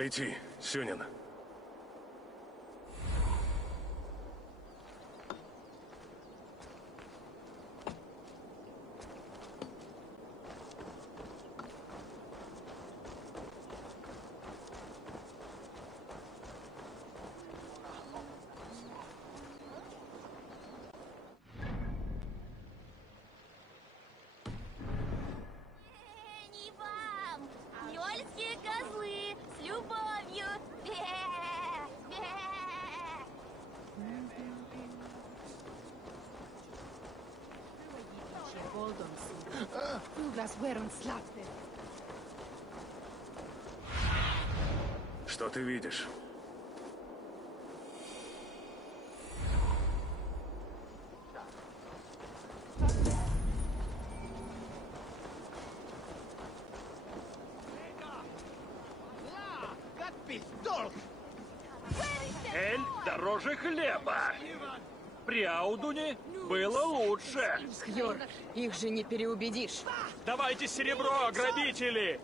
Лети, Сюнин. Не вам! Йольские козлы с любовью! Бе! Бе! Что ты видишь? Эль дороже хлеба. При Аудуне было лучше. Хьор, их же не переубедишь. Давайте серебро, грабители!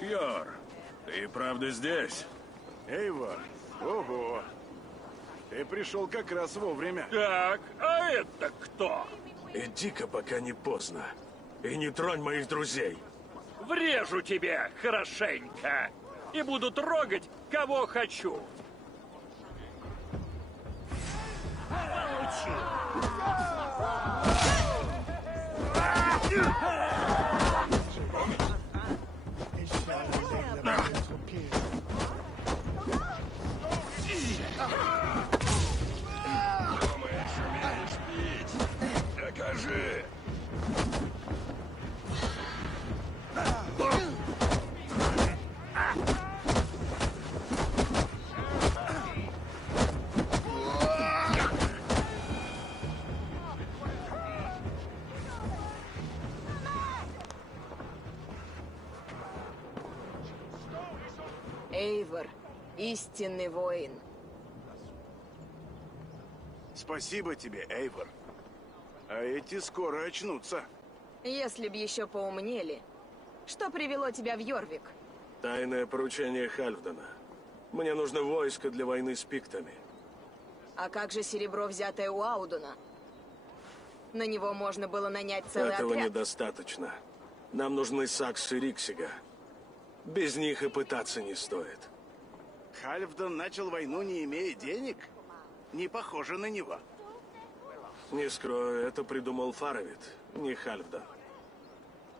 Йор, ты правда здесь? Эйвор, ого! Ты пришел как раз вовремя. Так, а это кто? Иди-ка, пока не поздно. И не тронь моих друзей. Врежу тебе хорошенько. И буду трогать, кого хочу. Докажи! Эйвор, истинный воин. Спасибо тебе, Эйвор. А эти скоро очнутся. Если б еще поумнели. Что привело тебя в Йорвик? Тайное поручение Хальфдена. Мне нужно войско для войны с пиктами. А как же серебро, взятое у Аудуна? На него можно было нанять целый Этого отряд. недостаточно. Нам нужны Сакс и Риксига. Без них и пытаться не стоит. Хальфден начал войну, не имея денег? Не похоже на него. Не скрою, это придумал Фаравит, не Хальфдан.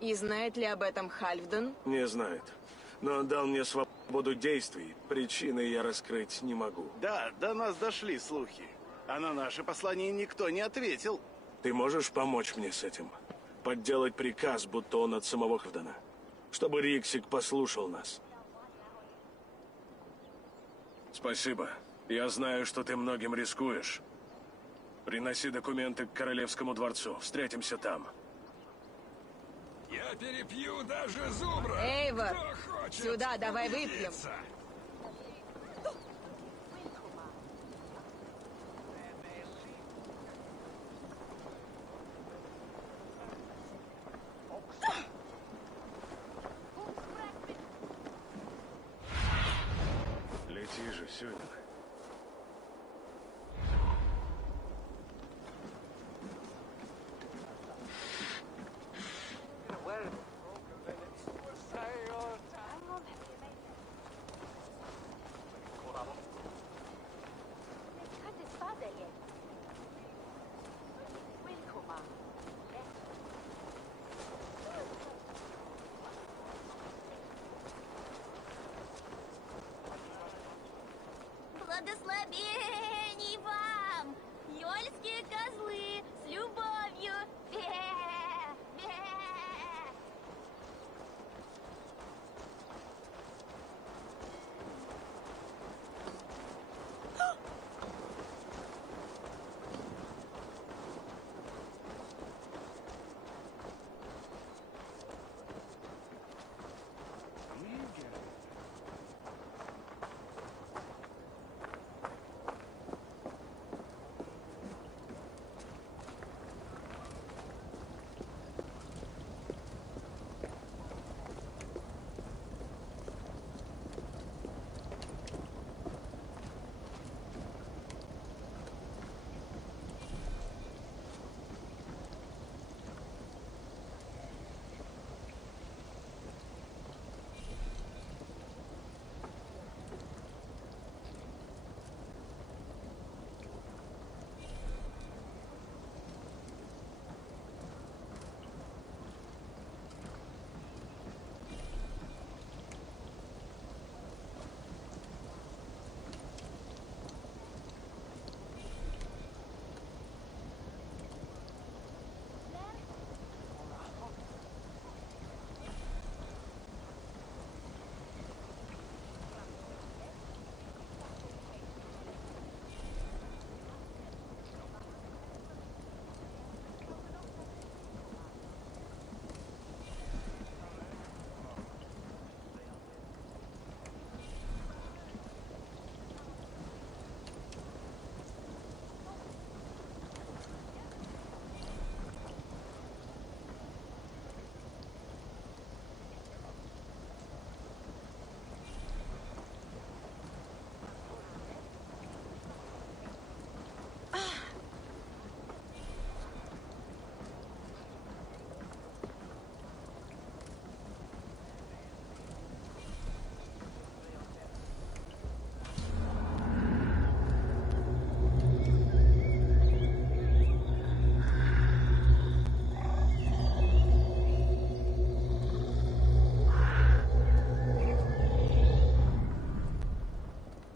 И знает ли об этом Хальфден? Не знает. Но он дал мне свободу действий. Причины я раскрыть не могу. Да, до нас дошли слухи. А на наше послание никто не ответил. Ты можешь помочь мне с этим? Подделать приказ, будто он от самого Хальфдена. Чтобы Риксик послушал нас. Спасибо. Я знаю, что ты многим рискуешь. Приноси документы к Королевскому дворцу. Встретимся там. Я перепью даже зубра. Эйвор, Кто хочет сюда, давай выпьем. убедиться? Лети же, Сюнин. Благословений вам! Йольские козлы с любовью! Бе! Бе!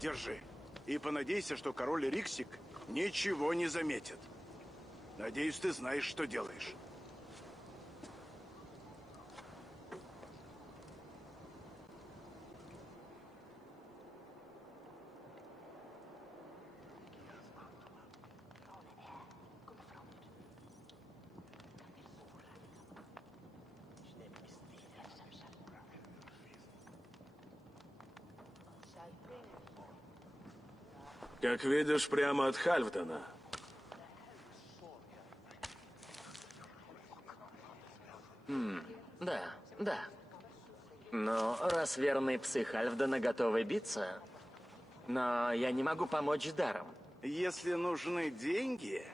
держи. И понадейся, что король Риксик ничего не заметит. Надеюсь, ты знаешь, что делаешь. Как видишь, прямо от Хальфдена. Да. Но раз верные псы Хальфдена готовы биться, но я не могу помочь даром. Если нужны деньги...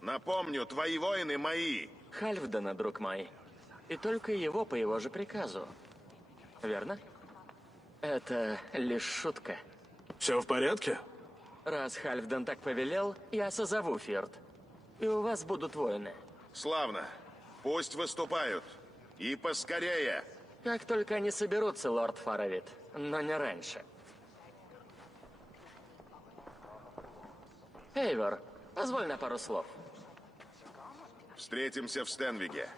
Напомню, твои воины мои. Хальфдена, друг мой. И только его по его же приказу. Верно? Это лишь шутка. Все в порядке? Раз Хальфден так повелел, я созову Фирд. И у вас будут воины. Славно. Пусть выступают. И поскорее. Как только они соберутся, лорд Фаравит. Но не раньше. Эйвор, позволь на пару слов. Встретимся в Стенвиге.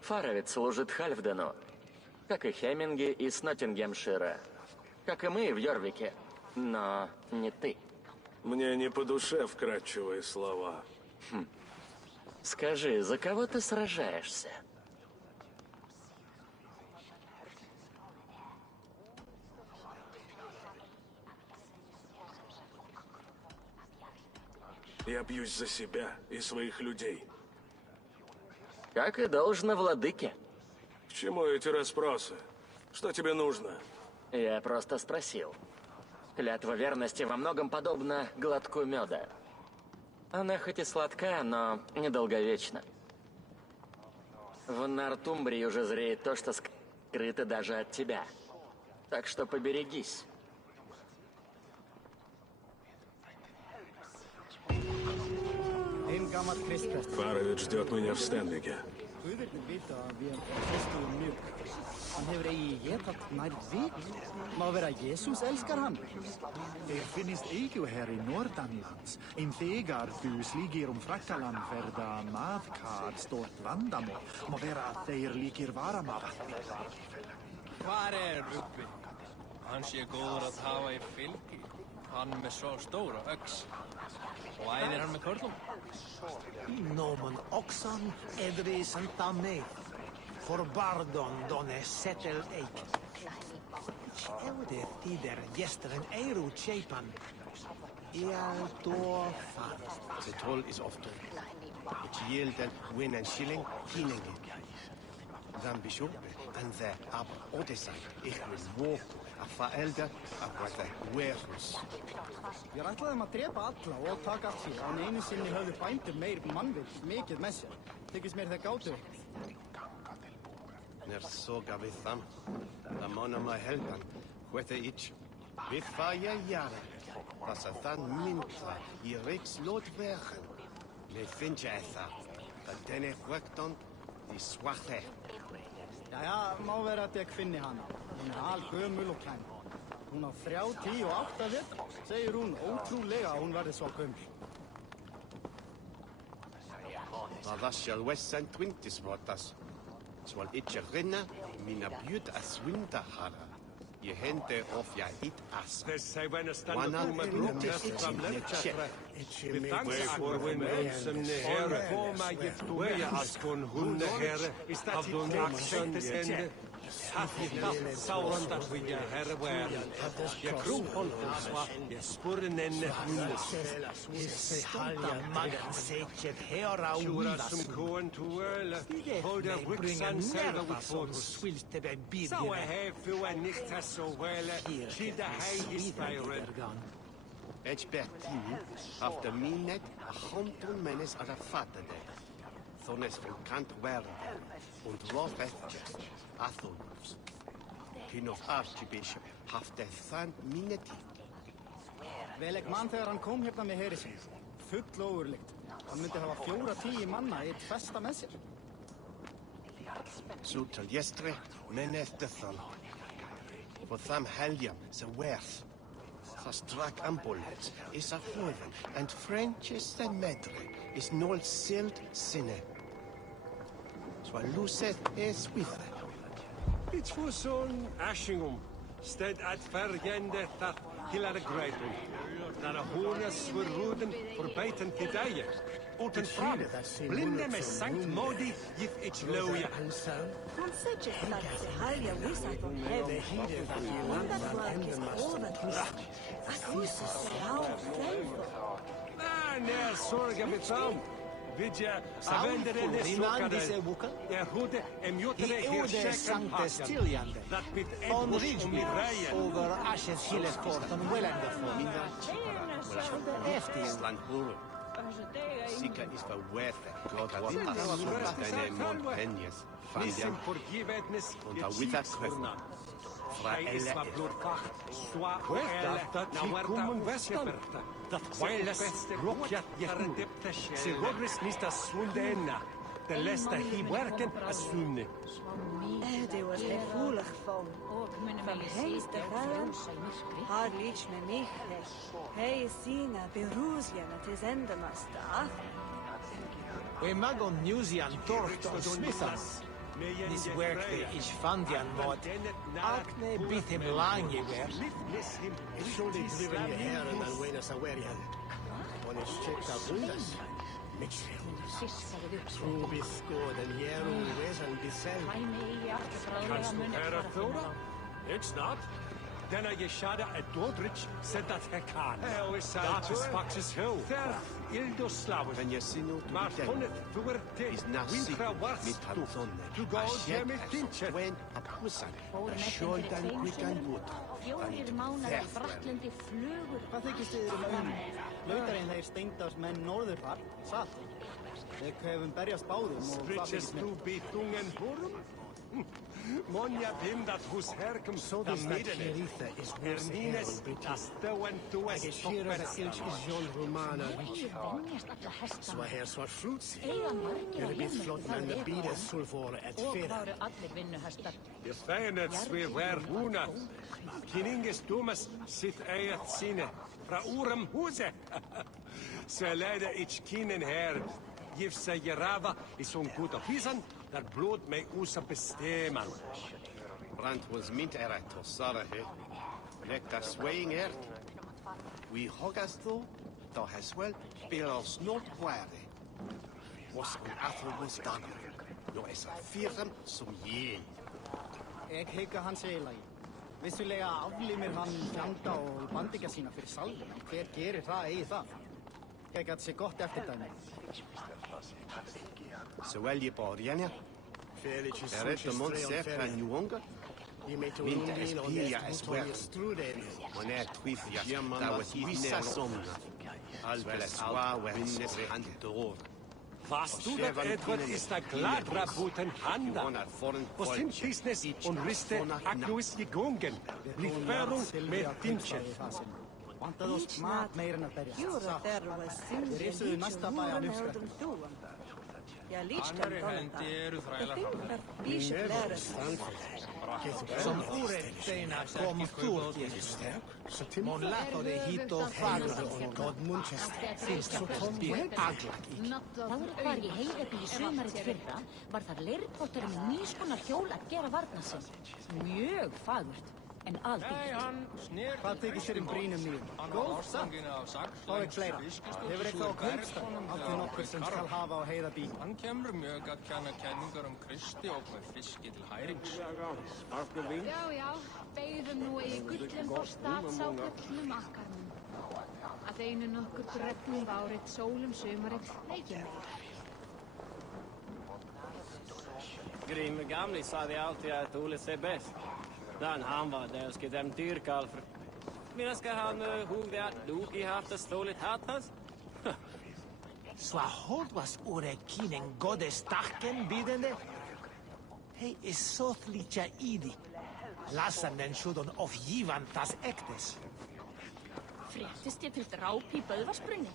Фаравит служит Хальфдену, как и Хеминги из Ноттингемшира, как и мы в Йорвике, но не ты. Мне не по душе вкрадчивые слова. Скажи, за кого ты сражаешься? Я бьюсь за себя и своих людей. Как и должно владыке. К чему эти расспросы? Что тебе нужно? Я просто спросил. Клятва верности во многом подобна глотку меда. Она хоть и сладка, но недолговечна. В Нортумбрии уже зреет то, что скрыто даже от тебя. Так что поберегись. En gammal kristpräst. Фаровит ждет меня в Стенвиге. Guðirnir vita að við erum kristuðum mjög. Hann hefur eigi getað nær vik. Má vera að Jesús elskar hann. Finnst eigu her i Nordanlands. En þegar þú slíkir Frakkaland verða maðkar stort vandamál. Má vera að þeir líkir varamavatni. Hvar Rubbi? Hann sé góður að hafa í fylgi. Hann með svo stóra öx. Og æðir hann með körlum? Nomen oxan edri santa me. For bardon donne settel eik. Eude tider gesteren eiru tjeipan. Eal door fast. The toll is often. It yielded win and shilling, hinenge. Dan bishop and the ab odessa. Ich will walk a faelder a brother warehouse. Ég ætlaði þeim að drepa alla og taka allt síðan. En einu sinni höfðu bændur meir mannvill mikið með sér. Þykist mér þeir gátu. Ner soga við them. The mona my helpan. Whether each. Við fæja jaren. Was a than myntra I reiks lotvergen. Le finja etha. The denne hwekton I swache. Jæja, má vera að ég finni hana. Hún algömul og kæm. Hún á 3, 10 og 8 vetra. Segir hún ótrúlega að hún verði svo gömul. Það shall wessan 20 smotas. Sval itje rinna, mina bjud a swinda hara. Je hente of ja it asa. Wanan brukes in de check. Waarvoor we mensen heren, waar als kon hunde heren, af doen aksen zende. Had je dat sauren dat we je heren waren. Je kroeg ons wat, je sporen en de hundes. Stolta magan seitje hera Sjura som koen toele, hoda ruksan selga ut fokus. Sauer hefu en nicht so wele, shida hei is feiren. Bertini, after minet, a hontun menes ad a fatade. Thones von Kant werden, und Lofeth, Atholfs. King of Archbishop, hafte than mineti. Vel ek man þegar hann kom hérna með heri sinn. Full og úrlíkt. Hann myndi hafa 4-10 manna í eitt festa með sér. Så till gästre, men efter thon. För tham helgen så werth. Så strak ambulet is a hoven, and French is the medre, is nol silt sinne. Så luset is with. It's for son Ashingum. Sted at vergende that hilare greipel. Naar de hoornes verroeden verbeten gedije. Oten frage, blinde med Sankt Modi gif ich loja. Nee, sorga met sam. Vidja, avendere ne sokade. Er hoede em jotere heer Sanctes Tiliande. Dat bit On Edward Ridge om die rijen. over Ashes Hillesport on Wellanderford. Slan huru. Sika is the werth. God was deine montañas. Nissim forgivetnis Und da with us fra is ma blodvacht. Swa elle na huerta vesperta. Dat wireless rokjat jehud. Se rogris nista sundenna. De lesta hi werken as sunne. Det was gevoelig van hees te gaan. Haar liedje met mij. Hij is zien beruzien het is endemasta. We magon Newsian Tort on Smithans. This work is Fandian mod. Akne bit him lange wer. Ich soll die driven je heren en wenes awerian. On is checked out windows. Trubisco den jerum wesen bisel. Kannst du Herr Thora? It's not. Den er jeshada at Dordrich said that he can. Dat is Fox's Hill. There, Ildoslavus. Kan je sinu Maar honnet tuerte. is nasik Winkra warst mit du. Hanzonne. Du gaus hem in Tinche. Wen apusane. Sjoldan quikan jota. Fjórir mánaðar í Frakklandi flugur. Hvað þykist þið um lautarinn þeir steindars menn norðurpart? Satt. Við köfum berjast báðum og það Stritches fylgist du með. bitungen horum? Monja vindat hos herkum So da this that midene. Kiritha is worse Nines das stoen tues ilch is John Romana Rich. Så här svar fruits. Er bit flott men the beat is sulfur at fera. Allir vinnuhestar. Je feinets we wer huna. Kininges dumas sit eiet sine. Fra urem huse. Se leider ich kinen her. Gif se jerava is on goed op hisan. Dat bloed mij usa bestemmen. Brand was mint erat to sarahe. Lek da swaying er. We hogas though, da has well bills not ware. Was an athro was done. No is a firm som je. Ég heika hans eiginlega. Vissulega aflimir hann fjanda og bandika sína fyrir salvina. Hver gerir það eigi það? Ég gæti sér gott eftirdæmi. Så wel je Boriana. Er het de mond zegt van Nuonga? Mint espilia es werk. Wanneer twifja, daar was niet somna. Al wel es waar we hinnes hand door. Was du dat Edward is da gladra buten handa. Was sind business und riste aknuis gegangen. Lieferung mit Tinche. Vantaði oss mat meira en að berjast. Jura der was sin. Við risuðu næsta bæ á lífskrafti. Ja, liedje Annar hendi eru þrælar hafnar. Bísje blæres. Som orättena kom Turkiet. Mon lato de hito fagra och God Manchester. Finns det kombi aglak i. Þá var í heiðabí í sumarið fyrra var þar leirpottur með nýskonar hjól að gera varna sinn. Mjög fagurt, en aldrei. Nei, hann snér. Hvað þykist þér brínum nýjum? Góð, satt. Fá ekki fleira. Hefur eitthvað á kaupstað? Átti nokkur sem skal hafa á heiðabí. Hann kemur mjög að kenna kenningar Kristi og með fiski til hærings. Já, beigðum nú í gullum og stats á gullum akkarnum. Að einu nokkur dregnum árið, sólum sumarið, leikjum. Grim gamli sa det alltid att Ole ser bäst. När han var där ska dem dyrka Alfred. Men ska han hugga det att Loki haft det ståligt hattas? Så hårt was ore kinen godes takken bidende. Hei is soth licha idi. Lassen den shudon of jivan tas ektes. Fréttist ég til dráp í Böðvarsbrunni.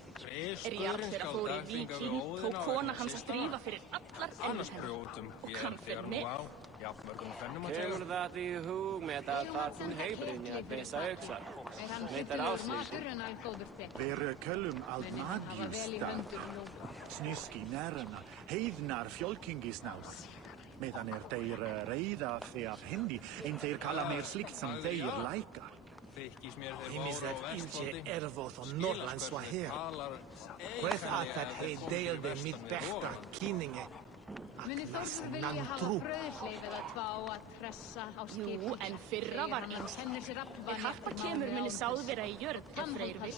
Jarl þeirra fór í Víking, tók kona hans að strífa fyrir allar ennur hennar og kann fyrir nefn. Kemur það í hug með að þarfum heimrinni að besa öxar? Meitar áslýs. Ver köllum al magistad. Snyski nærna, heiðnar fjölkingisnáð. Meðan þeir reyða af hindi, en þeir kalla mér slikt sem þeir læka. Ihmiset ilse ervot on Norrlands var här. Queth att hej deelde mitt bästa kynninge. Muni Þórður vilja hafa brauðhleif eða tvá að pressa á skip. Jú, en fyrra var eins. Ef harpa kemur muni sáð vera í jörð til Freyri.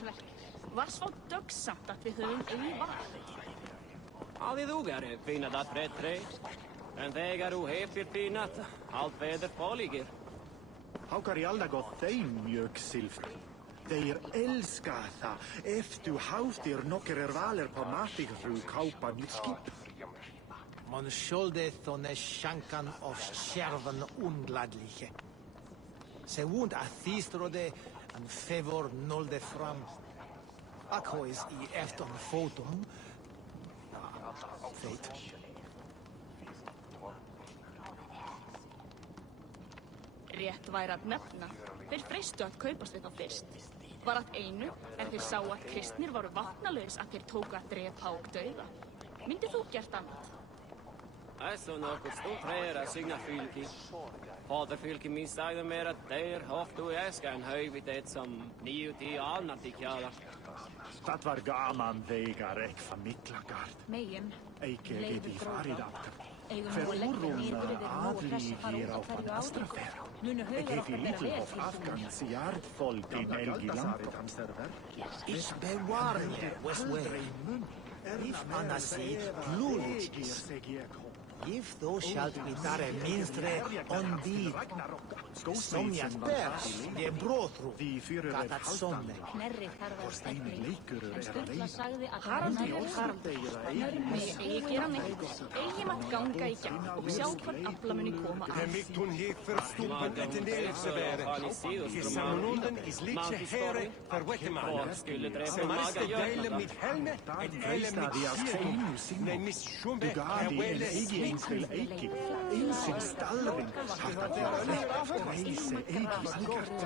Var svo dögsamt að við höfum eigi vatn. Allt þú gæri fina það tre. En þegar þú hefur finat, allt veður påligger. Haukar i alla gott þeim mjög silfri. Þeir elska það ef du hafðir nokkur valer på matigfru kaupa mitt skip. Man skölde thone sjankan av kärven ungladliche. Se wund a thistrode en favor nolde fram. Akhois i efton fotum. Feit. Rétt væri að nefna. Þeir freistu að kaupast við þá fyrst. Var að einu, en þeir sá að kristnir voru vatnalaus að þeir tóku að drepa og dauða. Myndi þú gert annað? Alltså nokkuð stort að signa fylki. Faderfylki mín sagði mér að þeir hóttu æska en haufið eitt som 9-10 annað í kjala. Það var gaman þegar ekfa miklagard. Megin. Eike geti farið aftur. Eigum adligir á van Astrafer. Geti lítið of Afgans jarðfoldin Elgiland. Ich bewarne, Westway. If Anasi Glulichis. If thou shalt mitare minstre on thee, somniat pers, de brotru, katat somne. Knerri þarf að stefni. En Sturla sagði að Haraldur, megi eigi gera neitt, eigi matt ganga í gegn og sjá hvort afla muni koma að. Mitt hún hér verstoppen et en elfsevere. Gesamlonden is lichtje here verwettemann. Sem miste dele mit helme et elle mit schier. Nej, miss Schumbe, welle Til eiki, einsinn stalring, hægt að vera reise eiki skart.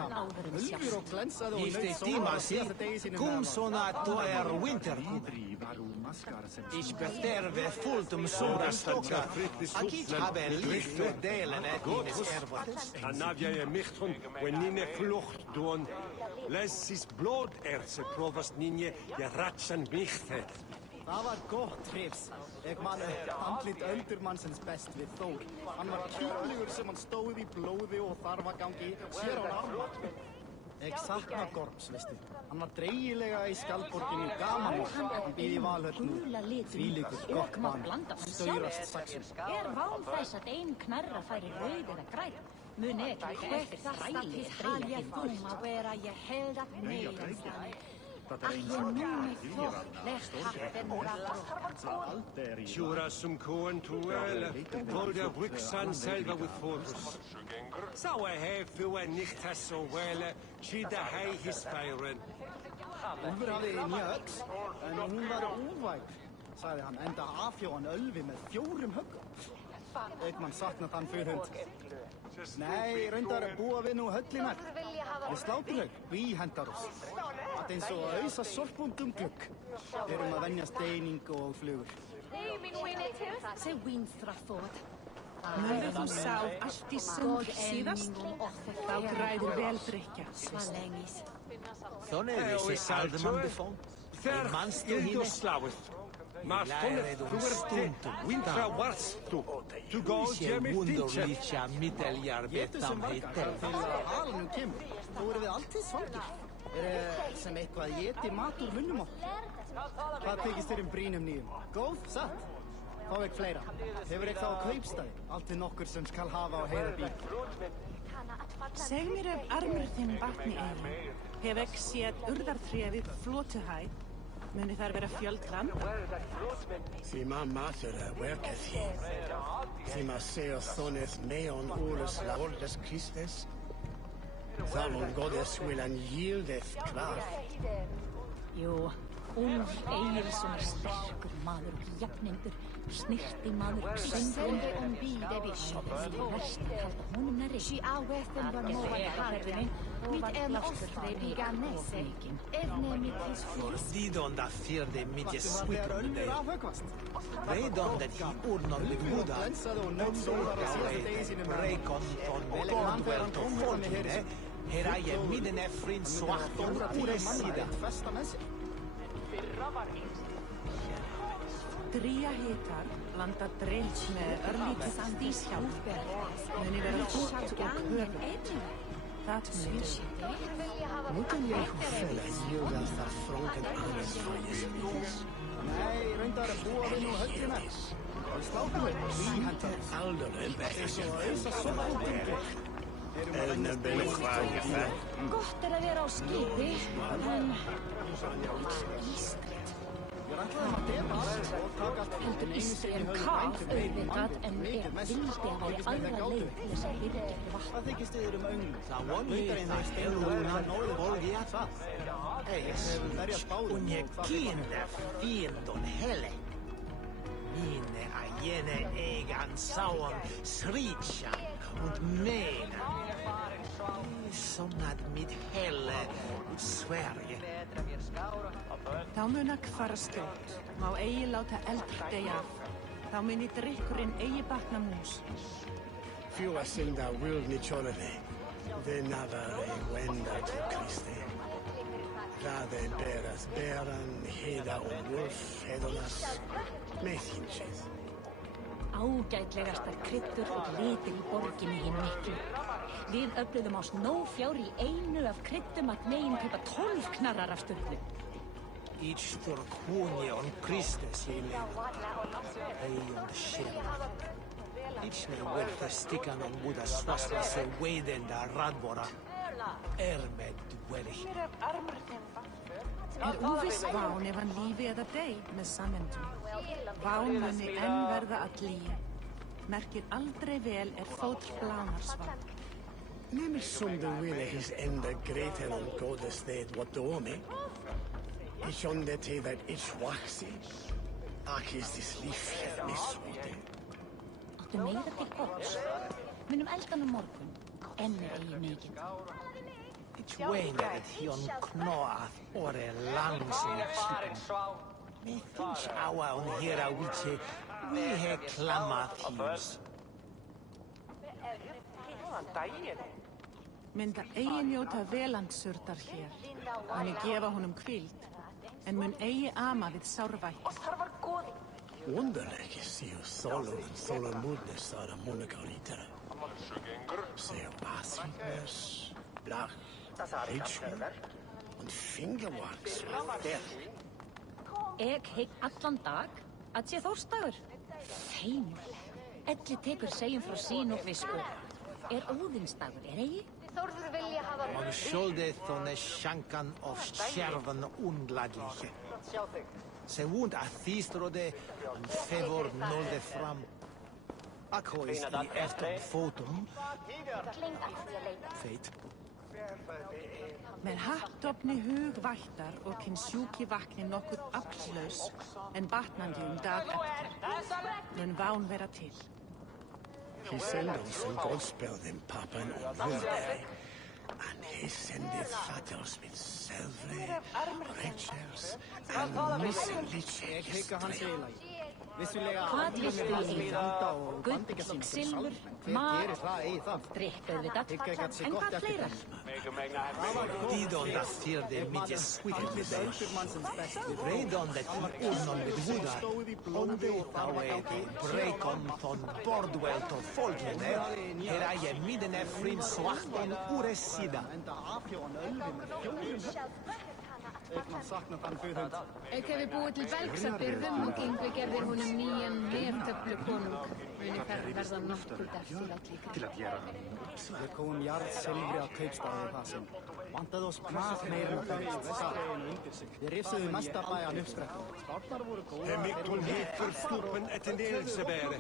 If the timasi, cum sona toer winter. Ich beterve fultum sura stokka. Akit habe liefde delen et ines ervates. Anavja je michtun, when nine flucht doen. Les is blooderze provast nine, je ratsan michte. Það var gott hrifs. Ég man andlit öldurmannsins best við Þór. Hann var kýrlegur sem hann stóð í blóði og þarfagangi sér á arma. Ég sakna Gorms, veistu. Hann var dreigilega í skjaldborginni gaman og hann býði í Valhöllnu. Þvílíkur gott mann, staurast saxur. Ván þess að ein knarra færi rauð eða græn. Muni ekki eftir þræli að vera ég held að meira þannig. Tjura som koen tuele, volder bruksan selva with fokus. Sauer hefu en nicht has so wele, chida hei his feiren. Úlfur hafði nýja öll, en hún var óvæg, sagði hann, enda afhjóðan ölvi með 4 höggum. Eikmann saknað hann fyrir hund. Nei, reyndar búa við nú höllinar. Við sláturhaug, við hendar oss. Það eins og auðsa sorpundum glugg. Við erum að venja steining og flugur. Se Winstraford. Mörðu þú sáð allt í sund síðast? Þá græður vel drykja. Svalengis. Þone vissi salði mann befón. Fer ildo sláið. Maar stond þú ert wintra varstu. To go Jimmy Tincher. Wunderlicha mitteljar betam heitel. Til að halnum kemur, þá erum við alltið svangir. Sem eitthvað éti mat úr munnum okkur. Hvað tekist þér brínum nýjum? Góð, satt? Þá ekki fleira. Hefur eitthvað á kaupstæði? Allt við nokkur sem skal hafa á heiðarbíl. Seg mér ef armur þinn vatni eigi. Hef ekki séð urðartrefið flótuhæð. Muni þar vera fjöldland? Því maður verkað hér. Því maður segja þónið meðan úrles lárles Kristus. Thou goddess will yieldeth klar. Jú, Úlf Egilsson sterkur maður og jafningur, snirti maður, söngurinn bíði bishopið, restin halda honum nærri. Didon da firde midje swikkende. Reidon dat hi urnon med Buddha, Brekon von Bordwell to Fortune, heraje midden efrin swachton uresida. Dría hitar landa dreilt með örlítið stíshjálp muni vera fútt og köfur. Það muni. Moeten jij hoeveel hier wel van Franken alles van je spelen? Nei, reyndar að búa við nú höllina. Við slákum við. Wie had er alderen bij Svo auðvitað svona útungur. Elne ben ik waar je vet. Gott að vera á skipi, en ískrið. Heldur ískrið kaf auðvitað, en vildi að væri aðra leið til þess að byrja vatn. Hvað þykist þið öngl? Það vonni það hellunan borgi að það. Und je kinder fiendon helle. Mine a jene egan sauan sritjan und mena. Somnat mit helle ut Sverige. Þá mun að kvara skjótt, má eigi láta eld deyja af. Þá muni drykkurinn eigi batna mús. Fjóa synda vilni tjólene. De navare wenda til Kristi. Rade beras beran, heda og wolf, hedonas, meðhinnsið. Ágætlegastar kryddur og litir í borginni hinn miklu. Við öfluðum á snófjár í einu af kryddum að megin kaupa 12 knarrar af Sturlu. Ítstur kúni on Kristus í lefa. Eion sjela. Ítsne verða stikkan on Buddha svasla se veidenda radvora. Með dveri. Óviss ván ef hann lífi eða dey með samendum. Ván muni enn verða að líi. Merkir aldrei vel fótr blanarsvart. Nemmer som de ville his enda gretel og gode sted wat dome. Ich on det til that ich waxi. Akis dis lífhjert misvoti. Áttu meira til góðs. Munum eldan morgun. Enn eigi mikið. Twained hion knoath ore langsing chicken. Me finch awa on hera wiche we he klamath hios. Mynda eigi njóta velandsurtar hér. Muni gefa honum hvíld, en mun eigi ama við sárvætt. Wonderlijk is hier Solomon moednes aan de monnikaliter. Sehr Asifers, Blach, Ritschel und Fingerwax. Ég hygg allan dag að sé Þórstagur. Feimur. Elli tekur segjum frá sín og visku. Óðinsdagur, eigi? Þórður vilja hafa... Man schuldet von der Schankan auf Scherven ungladliche. Se wohnt a Thiestrode und Fevor nolde fram. Akko is i efter fotum. Feit. Með hattopni hugvættar og kyn sjúki vakni nokkur aflaus en batnandi dag eftir. Mun ván vera til. He sended some gospel them papan og Mulberg. And he sendeth fatters with silver, riches, and misseliche. Ég hygg að hann sé í lagi. Vissulega Hvað viltu eiga? Gull, silfur, mat, drikk auðvitað, en hvað fleira? Didon da fjerde midje swikkende deg. Reidon det urnon med Buddha. Onde tawete brekon von Bordwell to Folkene. Heraje midden efrin swachton uresida. Man saknar þann fyrirhund. Ég hefi búið til belgsabyrðum og Yngvi gerðir honum nýjan hertöflukonung. Muni verða nokkuð eftir að líka. Til að gera Við komum jarðsilfri að kaupstaði það sem vantaði oss mat meira en það. Við rifsuðum mesta bæjan uppsprettum. Spárnar voru góða. Hemikon heter stoppen et en elsebere.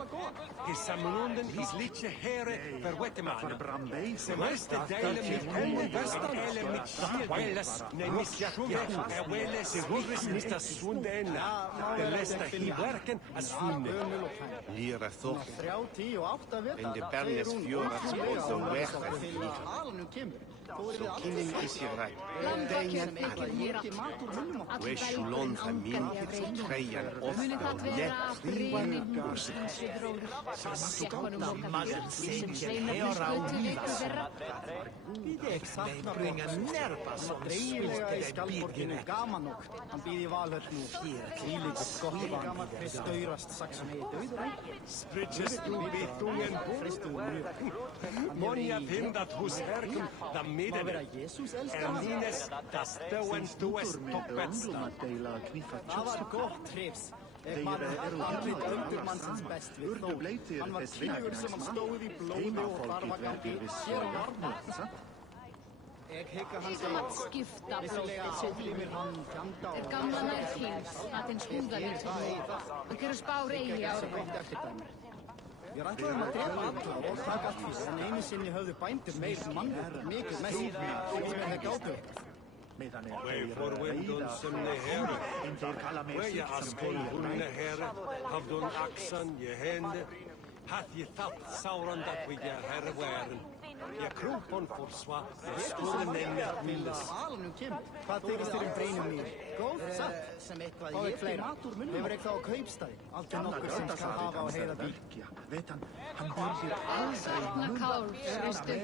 Gesamlunden is liedje here verwettemane. Semeste delen mit hemmen vestan eller mit stapwelles. Nej, mis jakje welles rivers is das svundena. De lesta hiverken as svunne. Lira þótt. 30 og 8 vita. En de bernes fjóra spóðum verðan líka. Så kynning is je rætt. Dejan og eshulon famín trejan ofta nettrivan og Mannen sänker höra och viva. Vid eklein bringa nerva som Dreigilega í spiltir skjaldborginu gaman og hann býði í Valhöllnu. Þvílíkur skottuvann staurast saxan í dauður. Spritjes du betungen. Monja findat hos herken da midden. Ernines das døen dues toppets. Það var gott trefs. Ég man andlit öndurmannsins best við þó. Hann var tígur sem hann stóð í blóði og þarfagangi. Hér var mat. Ég hygg að hann Að skipta blóðið aflífir hann fjanda og... gamla nær hins að hins húðavítur og gerur spár eigi ára. Ég rætlaði að drepa alla og taka allt fyrir, en einu sinni höfðu bændur meir mannur, mikið mest, og þeir gátu. Wij voorwenden zijn de heren. Wij je askon hunne heren. Havdun aksan je hende. Hath je tapt sauran dat we je herre waren. Je kroepon forsva. Skolen nemmer milles. Hvað þykist þér breinum mér? Góð, satt, sem eitthvað ég fleira. Hefur ekki þá á kaupstæði? Aldrei nokkur sem skal hafa á heiða bíl. Hann byrðir aldrei Kál, fristu.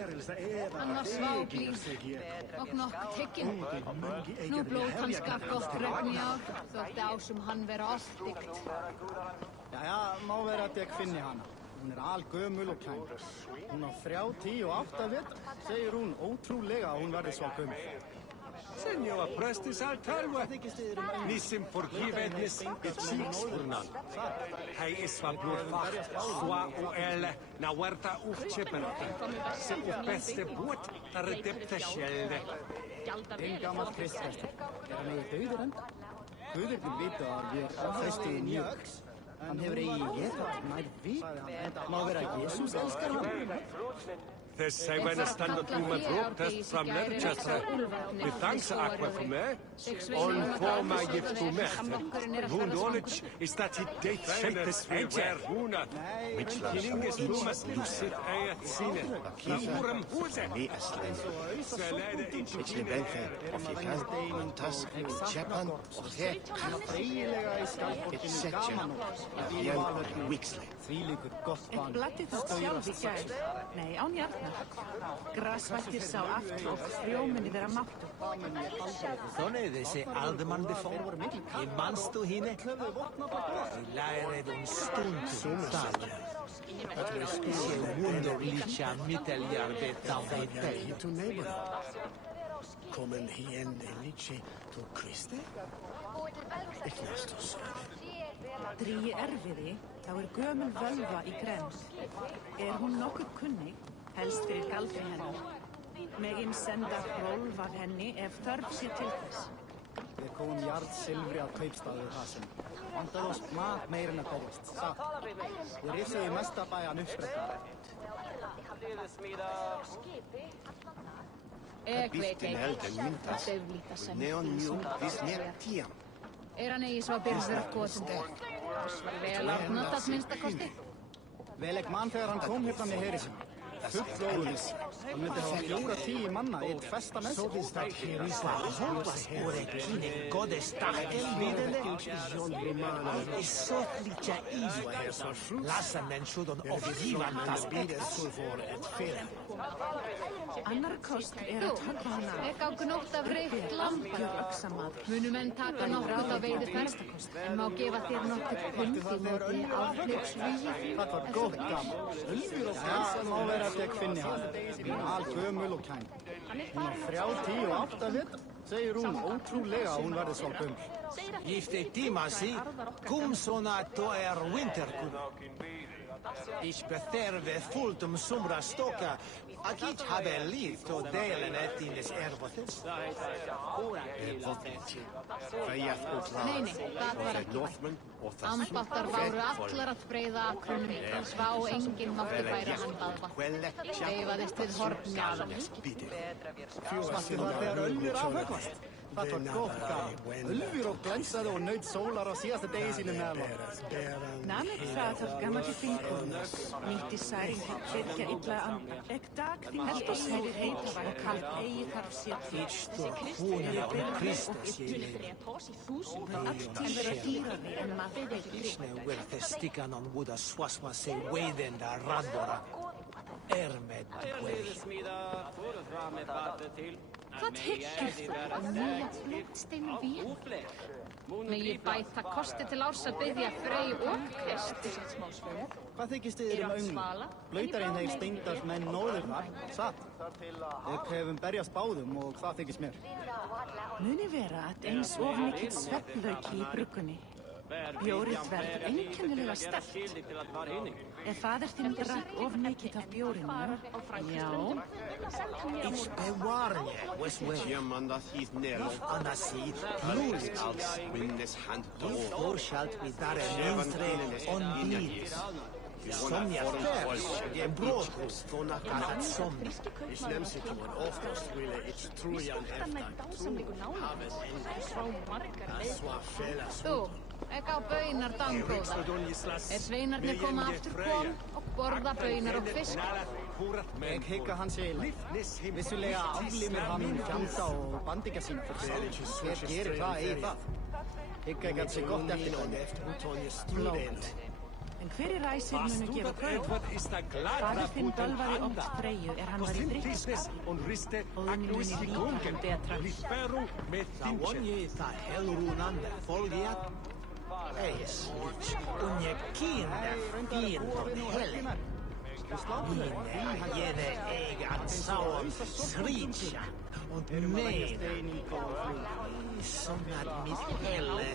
Hann var sváblíð og nokk tekin. Nú blóð hans gaf gott regn í ár, þótti ásum hann vera alltíkt. Jæja, má vera að ég finni hana. Hún algömul og kæm. Hún á 30 og 8 vetra, segir hún ótrúlega að hún verði svo gömul. Senjova prestis al talva. Nissim forgiveness et síksfurnan. Hei isva blodfacht, sva og elle, na huerta ufcheperata. Se beste bútt, þar depta sjelde. Einn gammal kristfestur. Hann eigi dauður enda? Guðirnir vita að ég festi í njög. Hann hefur eigi getað nær vit. Má vera Jesús elskar hann. Þess sei venna standat uma droptest fram Leverchester. Við thanks aqua for me. On forma giftu mehter. Hún knowledge is that it date shapes enter húna. Kynninges lumas lucid eiat sine. Úram húse. Me aslen. Mitli velfe of je kan. Tas, Japan og her. Et setja. Jan Wixley. Þvílíkur gott Ég blatti það sjálf í gær. Nei, án jarnar. Grasvættir sá aftur og frjóminni vera máttu. Þannig þessi aldermann Ég manstu hine? Ég lærið stundum dagliga. Att vi skulle wunderlicha mitteljarbete av dig. To neighbor. Kommen hien lice to Kristi? Ignastus. Dríi erfiði, þá gömul völva í grennd. Hún nokkuð kunnig, helst fyrir galdri hennar. Megin senda rólf af henni ef þörf sé til þess. Við komum jarðsilfri að kaupstaði það sem vantaði oss mat meir en að berjast. Satt. Við rifsuðu mesta bæjan uppsprettum. Ég veit Til helden myndas. Neon njú, vis mer tíam. Hann eigi svo byrður góðsum. Vel afnotað minnstakosti. Vel ekki mann þegar hann kom hérna með heri sinni. Fullblóðuris. Hann myndi hafa 4-10 manna í eitt festa með sig. Så visst att Herisa hoppas på rekine gode stachel videne. I så licha iwa hersa. Lassanen sjudon ofgivan tas bides for et fel. Annar kost að höggva hana af. Gáku nótt af reykt lamba. Munu menn taka nokkuð á veiðiferð, en má gefa þér nokkuð pund í móti afhlaugsvíi. Það var gott gaman. Ulfur og frelsa má vera að ég finni hana. Hún algömul og kæm. Hún á 30 og 8 vetra, Segir hún ótrúlega að hún verði svo gömul. Gifte Timasi, kumsona toer winterkum. Ich beterve fultum sumra stoka, akit habe lift og delen etines ervotes. Nei, það var ekki vænt. Ambáttar váru allar að breyða akrunum, svá enginn mátti færa hann baðvatn. Veifaðist við horni aðeins. Smalti það þegar Ölvir afhöggvast. Það var gott gaman. Ölvir og glænsaði og naut sólar á síðasta degi sínum meðal okkur. Namik pratar gammalli þingkonur, nýtti særing tveggja illa anda. Ek dag þingheldur heilir heitavæg og kallt eigi þarf sér til. Hún er Kristus ég leið. Allt til vera dýrari en maður veitir. Snöver þess stikkan hann voða svasma sig veiðenda radbora. Med Hvað hyggir þú að nýja blótsteinu vél? Megi bæta kosti til árs að byggja Frey og Krist. Hvað þykist þið öngl? Blautarinn þeir steindars menn nóðurnar, satt. Við hefum berjast báðum og það þykist mér. Muni vera að eins of mikill svefnlauki í bruggunni. Bjórið verður einkennilega sterkt. Ef faðir þinn drakk of mikið af bjórinu, já. Ich bewaarje, Westwell. Jemand hieß Nero. Anasi, Louis, Als Windes Hand Die voorschalt met daar een mintre onbied. Somnia vers, je broodhus van elkaar somnia. Ich nehm sie zum Aufgangswille, ich true an Þú, ekki á baunar dangóða. Sveinarnir koma aftur kom og borða baunar og fisk. Ég hygg að hann sé líf. Vissulega aflímir hann fjanda og bandingja sín fyrir sig. Hver gerir hvað eigi það? Hygg ekki að sé gott eftir hann. Blót. En hver ræsir munu gefa kaup? Faðir þinn bölvaði oft Freyju hann var í drykkskap. Og hann muni líka hann betra. Da vonje það helrúnanda folgjat. Eis, und je kinder fyrtorni helle. Mine, jene egan sauer sritsja. Und mene, som att mitt helle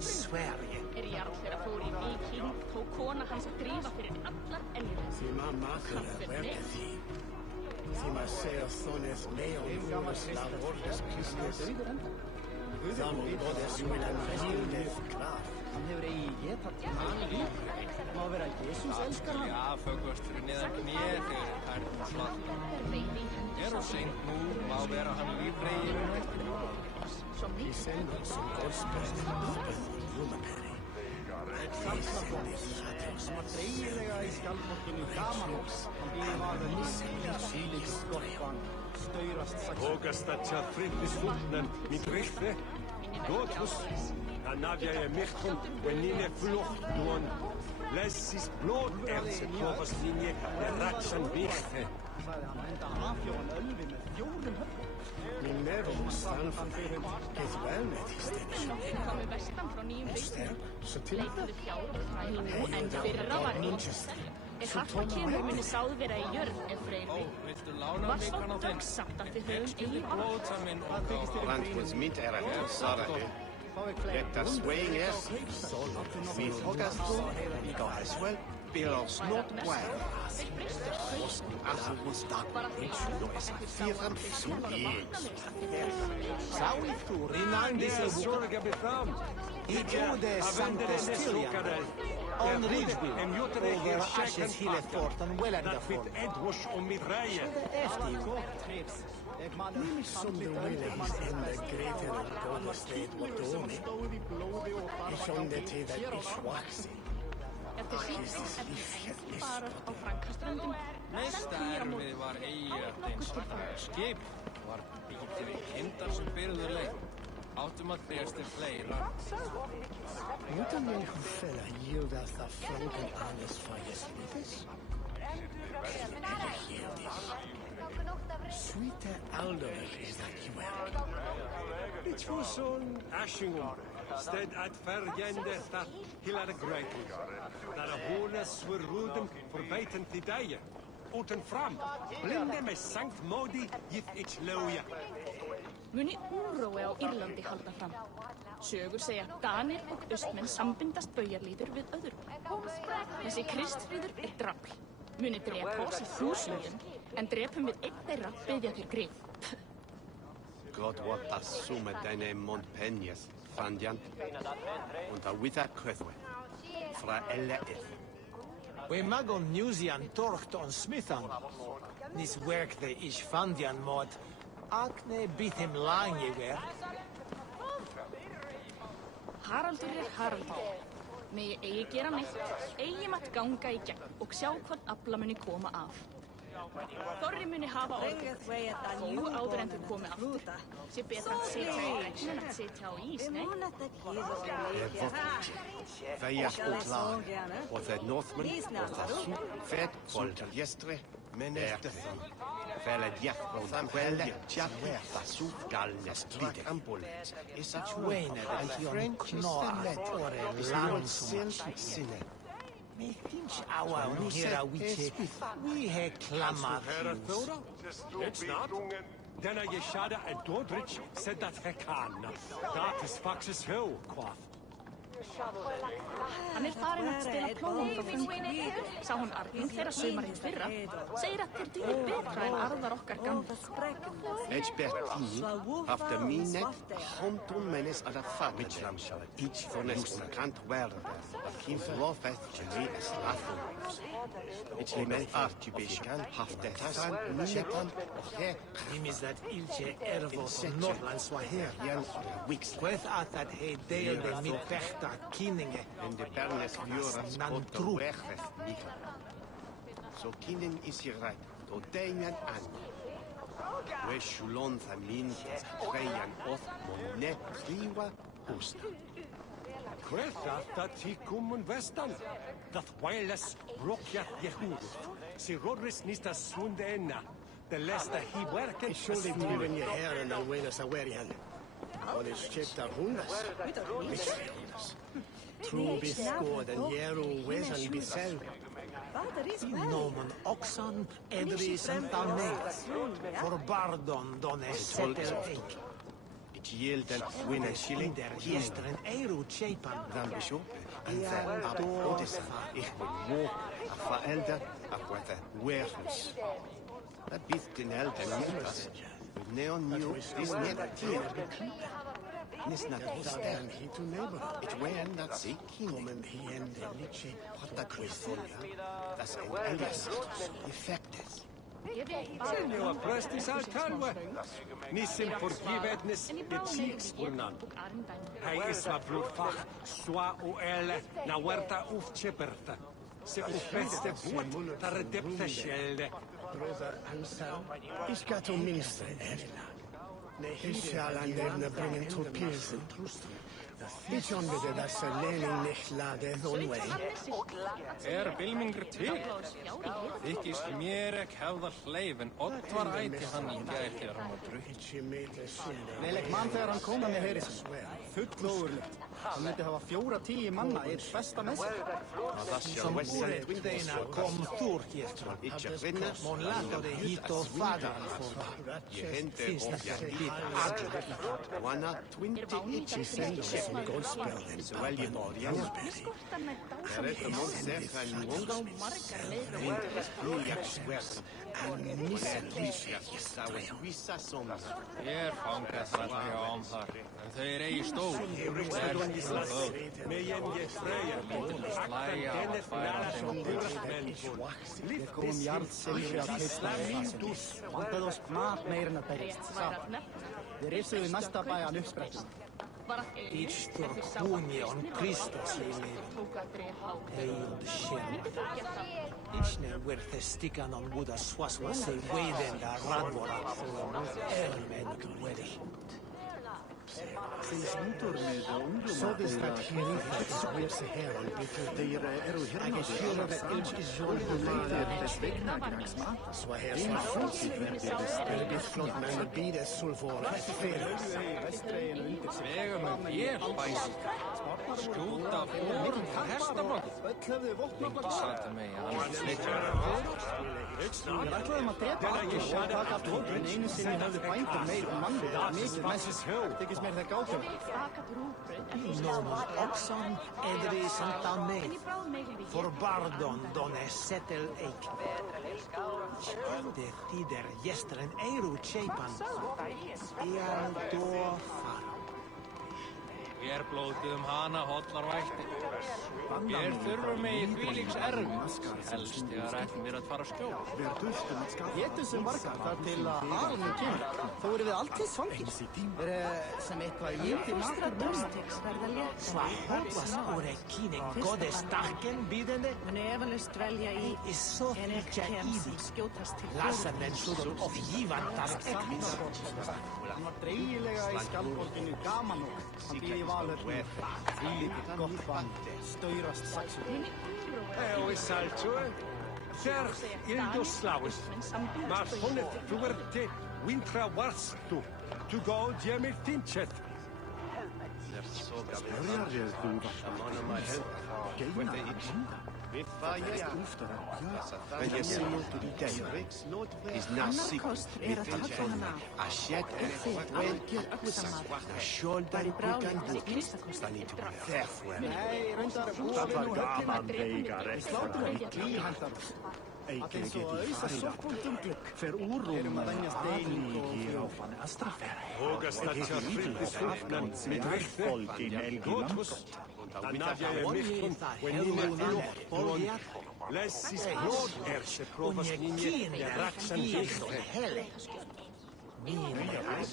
Sverige. Jarl þeirra fór í Víking, tók kona hans að drífa fyrir allar ellir. Sie mamma kunde verka því. Sie ma ser sones leon úr slavordis Kristus. Þann både smulan frestildes kraf. Hann hefur eigi getað mann líf. Má vera Jesús elskar hann. Afhöggvast fyrir neðan knéð þegar tærnum slall. Og seint nú má vera hann lífreigir eftir. Í sendan sem góðsprest uppöð í júmaperri. Sem að dreigilega í skjaldborginni gamanhóps. Hann býði varður nýslega sílik skorpan. Staurast saxan. Hogastatja frindisfútnan mit rechte. Gotus. Anavia je michtum, venine fluchtduon. Lessis blóðerðs kofaslinje, ratsan vichte. Sagði hann enda afjóðan Ölvi með 4 höggum. Min nervum stanfan get vel með í stennisum. Komu vestan frá nýjum veitum, leituðu fjár og þræla nú en fyrra var einhverstað. Harpa kemur muni sáð vera í jörð ef Freyr var svo dögsamt að þið höfum eigin orð. Landkons mint Sarah. Detta swing is vi hogast på, vi går här sväll, bilar snart wär. Alltså stark, då är så 4-5 så Saui tu rinandis Zorga befam. Icode sancte stilia. On Ridgebill, over Ashes Hillefort and Wellingford. Edwash om mitt reje. Som du ville ända Gretel och Godested var dålig. I sjönde tiden i Schwaxi. Eftir síðan bara á Frankaströndum. Næsta erfið var eigið eins og skip var byggt við kindar sem byrjuðu leið. Áttum að berjast fleira. Utan jag fälla ljuga av Franken Arnes fajeslides. Sweete Alderel is that you were. It was on Ashingum. Sted at vergende dat hilar Gretel. Där håles för ruden förbeten till dig. Utan fram. Blinde med Sankt Modi gift ich loja. muni úrói á Írlandi halda fram. Sögur segja að Danir og Austmenn sambindast baujarlýður við öðrum. Þessi Kristfríður drafl. Muni drepa oss í 1000, en drepum við einn þeirra biðja þeir grið. God wat as summe deine Montpenies, Fandian, und a witha Crethwe, fra LF. We magon Newsian torcht on Smithan. Nis werk de ish Fandian mod, akne bit him lange wer. Haraldur Haraldur. Megi eigi gera neitt, eigi matt ganga í gegn og sjá hvort afla muni koma af. Þorri muni hafa orðið og áður en þau komi aftur. Sé betra að sitja í regn en að sitja á ís, nei? Vejat utlar, og the Northmen, og the Fed, Volta Jestre, Menestefan. Fälle Jack, og the Quelle, Jack, the Sufgalne, Strak Ambulance, is a Twain er Jon Knorr, or a Lansum. Me finch awa on hera wiche, we he klamar hus. It's not. Denna je shada en Dordrich said that he can. Dat is Fax's hill, quaff. Hann farinn að stela plónum frá fundinni. Sá hún Arnum þeirra sumarið fyrra. Segir að þeir dýri betra en arðar okkar gamla. Edgebertini, after minet, homtum menes ad a fabitram, each for next kant werder, kim lofeth geni es lathum. It's limet archbishkan, hafte tassan, minetan, he, Nimis dat ilche ervos Nordlands wa her. Jan Wix. Queth at that he deelde mit Bechta Kinninge. En de Bernes Fjoras pot de wegweg Micha. So kinen is hier right, do deinen an. We shulon thamin, treyan oth, monne, kriwa, osta. Quetta dat ticum vestan. Dat wireless brokjat jehud. Si rodris nista sundenna. De lesta hi werken. Ich schuldig driven je herren al wenas awerian. Og det skipta hundas. Mixhundas. Trubis skåden jeru wesan bisel. Nomen oxan edris en tamet. For bardon donne setter eik. It yielden winner shilling Der gester en eiru tjepan. Dan bishop, en then ab odissa, ich will walk, a faelder, a wether warehouse. Dat bith den elden nipas. With neon new, is net tier. Nis not stand he to neighbor. It when that see Komen hien de liche Potta Quifolia. Das ein Elias effectes. Senua prestis al calve. Nissim forgivednis de cheeks urnan. Hij is la blutfach, sua u ele, na huerta uf cheperta. Se uf beste voet, tar depte schelde. Brother Anselm, ich gato minste erla. Ich shall an der bringen to Pilsen. Ich onbede dat ze lening nicht lade donway. Bilmingur til. Þykist mér ekki hefða hleifin, Oddvar ætti hann í gær þegar hann var drukkinn. Neleg mann þegar hann kom með heyrið. Full óurlegt. Hann myndi hafa 4-10 manna í eitt besta með sig. Som Deina kom Þórkirkja. Mon latade hit og fadan for. Finns det lite aglet. 120 cents. Godspelden. Så väl je början. Därefter måste säkra en mångång. Vissa som... Hér fangast allir om þar, en þau eigi stór. Slæja og færa sem Det kom jarlsilfri að hitla. Haldið oss mat meir en að berist. Við rifsuðu næsta bæjan uppsprettum. Ichtur Hunion Christus i Leund Shem. Ichne werte stickan on Buddha swaswa se weidenda radvora. Ermed wedi. Så det staat hier niet het Weerse heren bitte de eru hier nog schilder dat ilch is zo så här är det flott men det blir det så för Vegum við ég bæst. Skjóta fórum og hestamögg. Lengi satt mig að flytja. Við ætlaðum að drepa allir og taka allt hópinn. En einu sinni höfðu bændur meir mannir og mikið mennsis. Þykist mér það gátum. Nomen oxon edri santame. For bardon done settel eik. Skilde tider gesteren eiru tjeipan. Ial do faro. Hér blótið hana hotlar vætti. Hér þurfum við í þvílíks erfi. Helst þegar ætlum við að fara að skjóla. Getur sem vargar þar til að alveg kemur. Þó eru við alltið svangir. Sem eitthvað ég Fóstra Dörstix verða létt. Hoppas úr kine gode starken bidende. Munu efalust dvelja í en ekki kemst skjótast til Lassa menn súðum of jívantas eknis. Hann var dreigilega í skjaldborginu gaman og hann býði valhöfnum. Þvílíkt gott band, staurast saxur. O salto, ser Ildoslavus, mas honet fuerte wintra warstu, to go Jemil Tinchet. Spörjar þú Men jeg ser nu til de dage, is nasik, er að taka hana af. ashet Bara í bráðum til minnstakosti. Nei, reyndar Það var gaman þegar Allir svo auðsa soppbúndum glugg. Fer úrrúm aðlíki á fann astrafer. Hogastatja fritidsfugnan med Folk í Melgi Landgott. Danavja je mihtum, wenine fluchtbon. Lessis blóderse prófast ninje, raksan vichre. Mine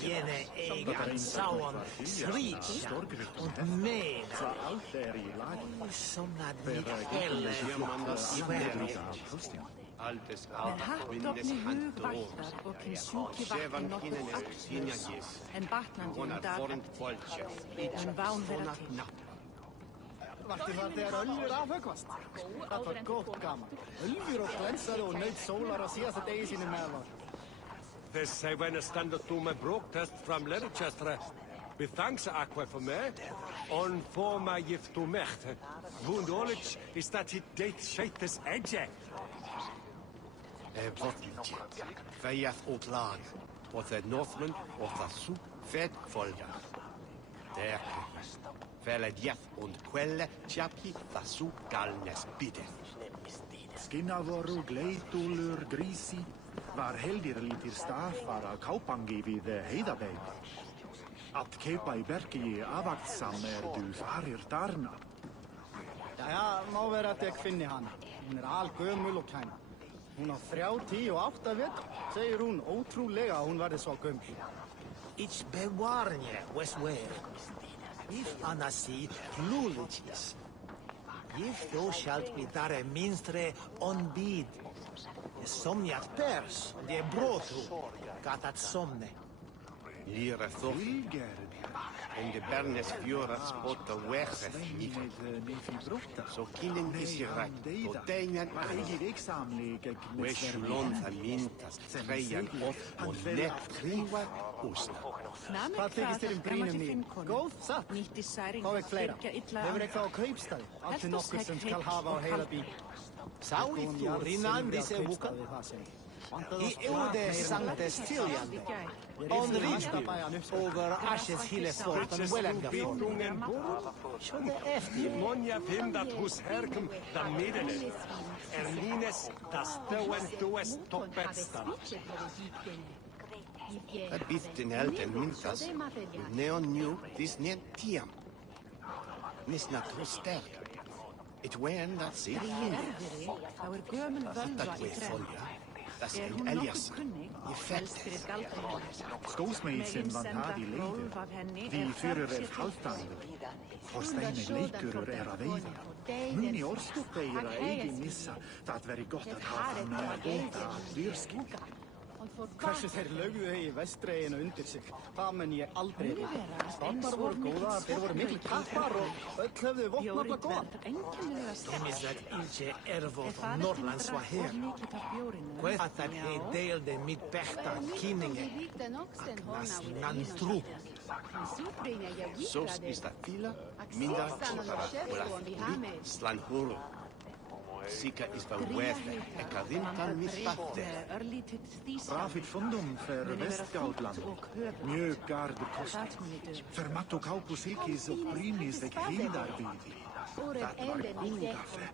jene egan sauan sricha und mena. Somnad vid helle Með hattofni hugvættar og kyn sjúki vatni nokkuð axur, en batnandi dag mun ván vera til. Vakti þar þegar Ölfur afhöggvast. Það var gott gaman. Ölfur og glensaði og naut sólar á síðasta degi sínu meðvar. Þess að venna standa þú með bróktest fram Lerchestra. Bethanks aqua for me, on forma giftu mecht. Wunderlich ist dat het date scheites edge. Votlietje, vijf op laan, wat het Northman of dat soep vet volga. Der vele djef und quelle tjapji dat soep galnes bidden. Skinnavoru, gleitúlur, grísi, var heldirlítir stafar að kápangi við heiðabeig. Að keipa í bergi avaktsam du farir darna. Jæja, má vera að ég finni hana. Hún algömul og kæm. Hún á 38 vetur, segir hún ótrúlega að hún verði svo gömul. Ich bevarnje, Westware. If anasi lulitis. If thou shalt vitare minstre on bid. Somniat pers, de brotu, catat somne. Lire thof. En de bernes fjora spotta wegse niet. Zo kinen is je rak, tot deinen Wees blonda mintas, trejan of, og net kriva úsna. Hvað þykist þér brínum mín? Góð, satt? Fá ekki fleira. Hefur eitthvað á kaupstaði? Allt nokkur sem skal hafa á heila bíl. Sá í þú rinnan disse vuka? I eude sanctes Tilian, on Ridgeby, over Ashes Hillesfort and Wellengafort. Schon efter Monja vindat hos herkum da middenet. Erlines das døen dues toppetstan. Het biedt in helden mintas, neon nu dis nien tiam. Nis nat hos sterk. Het wen dat zich Þá gömul völva í grennd. Hún Elias, nokkuð kunnig, helst fyrir galdrinu. Skósmeitsin van það í leiðir. Því fyrir halvtandur. Forsteini leikurur að veiða. Munni orskuppeira eigi missa, það veri gott að hafa hana að bóta að virski. Hversu þeir lögðu í vestreginu undir sig, það mun ég aldrei. Stormar voru góðar, þeir voru miklu kappar og öll höfðu vopnafla góðan. Temizet ilce ervot Norrlands var her. Questa è deelde mit bästa kinninge. Aknas nantru. Sos ist fila, minda chotara, slanhuru. Sika is van wefe, karintan mispatte. Rafid fundum för Västgautland. Mjögarder kost. För Matto Kaupo Silkis och Brinis ek hindar vidi. Det var godaffe.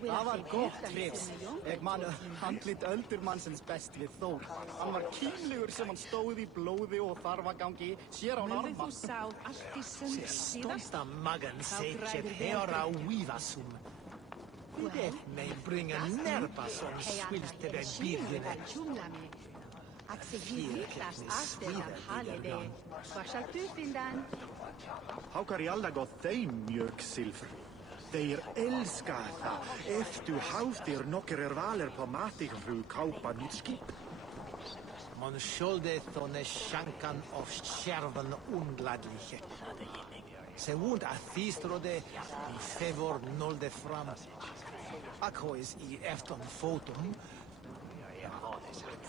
Það var gott trefs. Ég man handlit öldurmannsins best við Þór. Hann var kímlegur sem hann stóð í blóði og þarfagangi, sér án arma. Þú sáð allt í sund síðan. Stolta magen säger höra vivasum. Det mig bringa nerva som svilte den bilden. Haukar i alla gott þeim mjölksilfr. Þeir elska það. Ef du hafðir nokkrar valer på matig fru kaupa nytt skip. Man skölde såna sjankan av kärven undladliche. Se wund a thistrode i favor nolde fram. Akhois i efton fotum.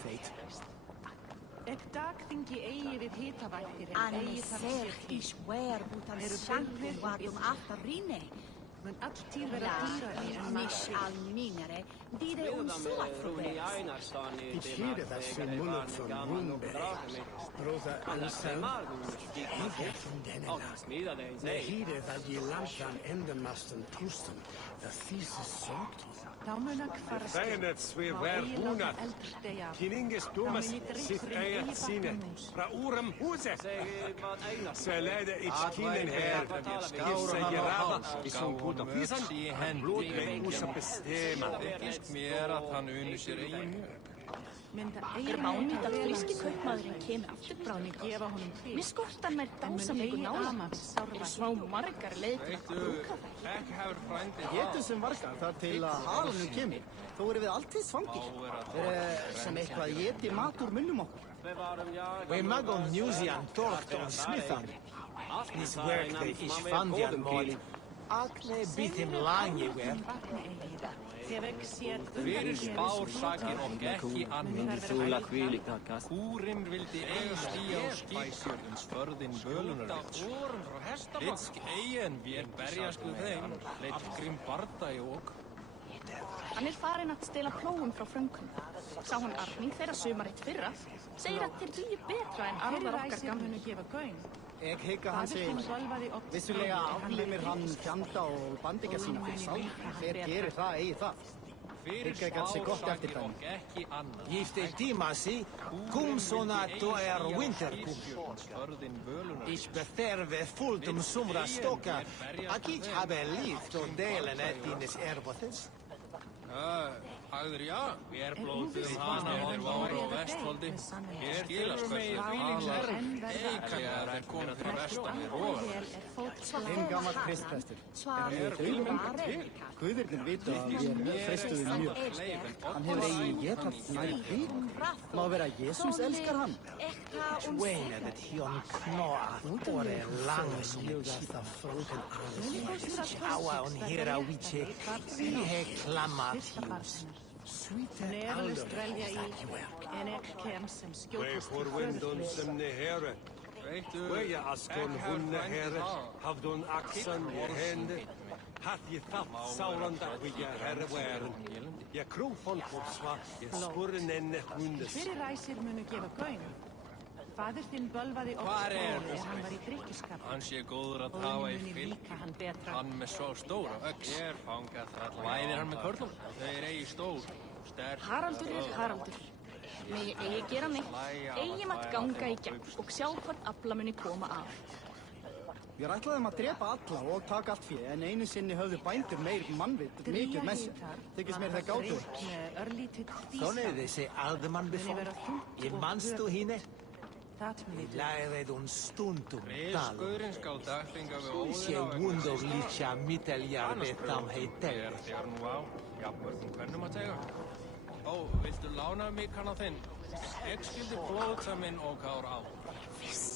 Feit. Ek dagþingi eigi við hitavættir Anni sergi sver butan sjanku varum aftar rinne. Men alltid vera dýrari en Nish alminare, dire slatfrubes. Ich hede das so mullig von Wunberg. Rosa Anselm. Hede von denen. Ne hede dat je lampan endemasten toesten. Dat thesis sorgt. Väenet svi verbunat. Kininges tumas sit äijät sinne. Fra urem huset. Se leide itskinen her. Gifse gerava. Isun puta pisan. Blod med usa bestema. Det finnst mér að hann unni sér eigin mjög. Gránýta fríski kaupmaðurinn kemur aftur bráðum. Mér skortar mér dásamlegu nálægt. Svá margar leiðir að brúka þær. Ekki hefur frændi Getum sem vargar þar til að halunum kemur. Þó erum við alltið svangir. Sem eitthvað geti mat úr munnum okkur. We magon Newsian Thornton Smithan. This work they is fandian mod. Akne bitim langi ver. Fyrir spársakir og ekki annað. Húrin vildi ei stíja á skipsjörðins förðin völunarvits. Litsk eigin vér berjasku þeim, leitt grim barda í ok. Hann farinn að stela plógum frá fröngum. Sá hann arning þeirra sumaritt fyrra, segir að þeir dugi betra en arðar okkar gamlu. Ég hygg að hann segir, vissulega aflimir hann fjanda og bandinga sína fyrir sál. Hver gerir það, eigi það. Fyrir Hygg að sé gott eftir spársakir það. og ekki annað. Gifte timasi, cum sonato er winterkum. Förðin völunarvits. Ich beferve fultum sumra stocka. Akit habe lift og delen etines erbotes. Hægður já, vér blóðið hana þeir váru á Vestfoldi. Hér skilast hversu talar eikæðar er komið fyrir vestan við róðar. Hinn gammal kristprestur. Hann hefur þaulmenn. Guðirnir vita að við fristuðum mjög. Hann hefur eigi getað nær hvík. Má vera Jesús elskar hann. Svene det hjón knoa ore langs ljugasta fröken alles. Tjaua on hera vice, he klamatius. Sweete alders en ek kem sem Wij voorwindon sem ne here. Wij askon hunne here. Havdon aksan je hende. Hath je thaft sauranda wie je herre waren. Je krofon kopsva, je skurren enne hundes. Fyrirræsir munu gefa gaum. Fadir þinn bölvaði oft Hvar er blóði er hann var í drykkjuskap. Hann sé góður að Og hafa í við munum fylg. líka hann betra. Hann með svo stóra öx. Ég fangað þar. Væðir hann með körlum. Þeir eigi stór, sterk. Haraldur er Haraldur. Megi eigi gera neitt, eigi matt ganga í gegn og sjá hvort afla muni koma af. Við ætlaðum að drepa alla og taka allt fyrir, en einu sinni höfðu bændur meir mannvit mikið með sér. Þykist mér það gátur. Sånne þessi aldemann befór. Ég manstu hine. Læreð hún stundum tal. Riðsgauðurinn ská dagfinga við óðina Sé wunderlicha mitteljarbe tam heitel. Þegar nú á, jafnmörgum hvernum að tega. Ó, viltu lána mig kannan þinn? Ég skildi blóta minn og kár á.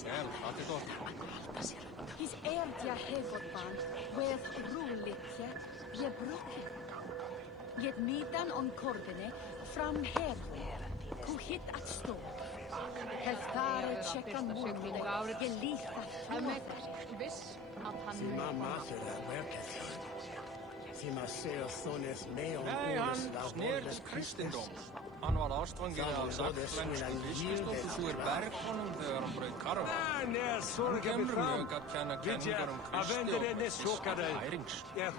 Vel, allt gott. His erdja hevorban, with rúlitja, ég brukki. Ég midan on korbine, fram herver, ku hit at stå. Hef þar tjekkan múlmine, ég líka Viss að hann Þíma maður að verka þjótt. Þíma segja þónið meðan Nei, hann snerist kristindóm. Hann var ástfanginn af sagnflensku fiskistofusúr Bergkonum þegar hann braut karfa. Hann kemur mjög að kenna kenningar Kristi og ærings. Þegar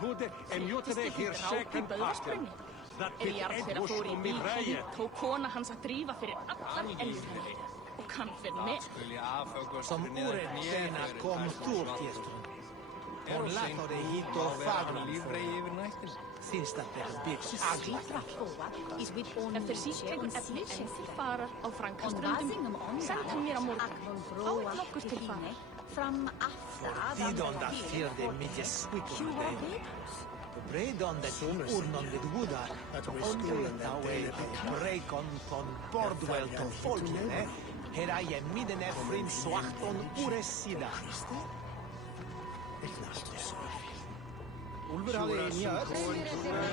fór í bíl tók kona hans að drífa fyrir allan eldur og kann fyrir með. Som orättsenna kom Þorgestrun. Hon lattade hit och fagnade sista byggs agla. Ef þeir sýnt einhvern efni sem þið farar á Frankaströndum, send hann mér á morgun. Fáið nokkur til fara. Fram aftur. Tidonda fjärde mycket squickade. Bredonda urnon vid Woodar att omkring brekon från Bordwell till Folkene. Här är jag midden frim svarton oresida. Úlfur hafði nýja öll.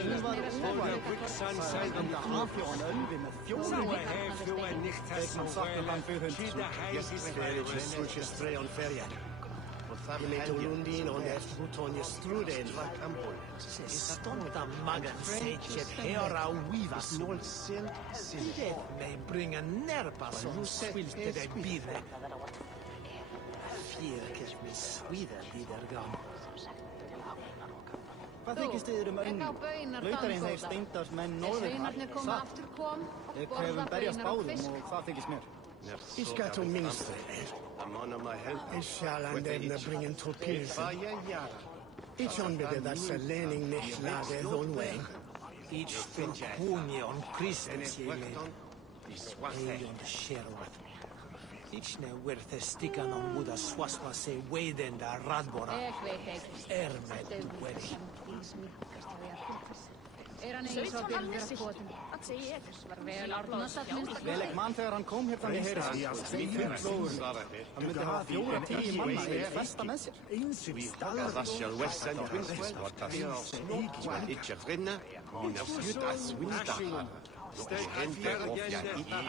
Hún var óvæg. Sagði gamla afhjóðan Ölvi með 4 Ekman saknar hann 400. Streon färjan. Och Lundin och Nästbotonje struden var kampon. Stonta magen säkert höra och vivas. Det mig bringa nerpa som spilte dig birre. Fjärkes med svida där gam. Hvað þykist þið önnu? Lautarinn þeir steindars menn norðurhald. Satt. Ég hefum berjast báðum og það þykist mér. Ich ska till minster. Ich shall an den bringen till pilsen. Ich unbedde das Lening nicht lade Donway. Ich bin Punion Christus jelen. Eion Sherwood. Ich ne worth stickan on Buddha swaswa se waden da radbora. Ermet wedi. Hann eins og byrðarkvotin. Var vel árnast minnst. Vel ekki mann þegar hann kom hér fram í heyra. Hann myndi hafa 4-10 manna í festa með sér. Das shall west and twins what das. Ich frinna, min afsjut as winda. Gente of ya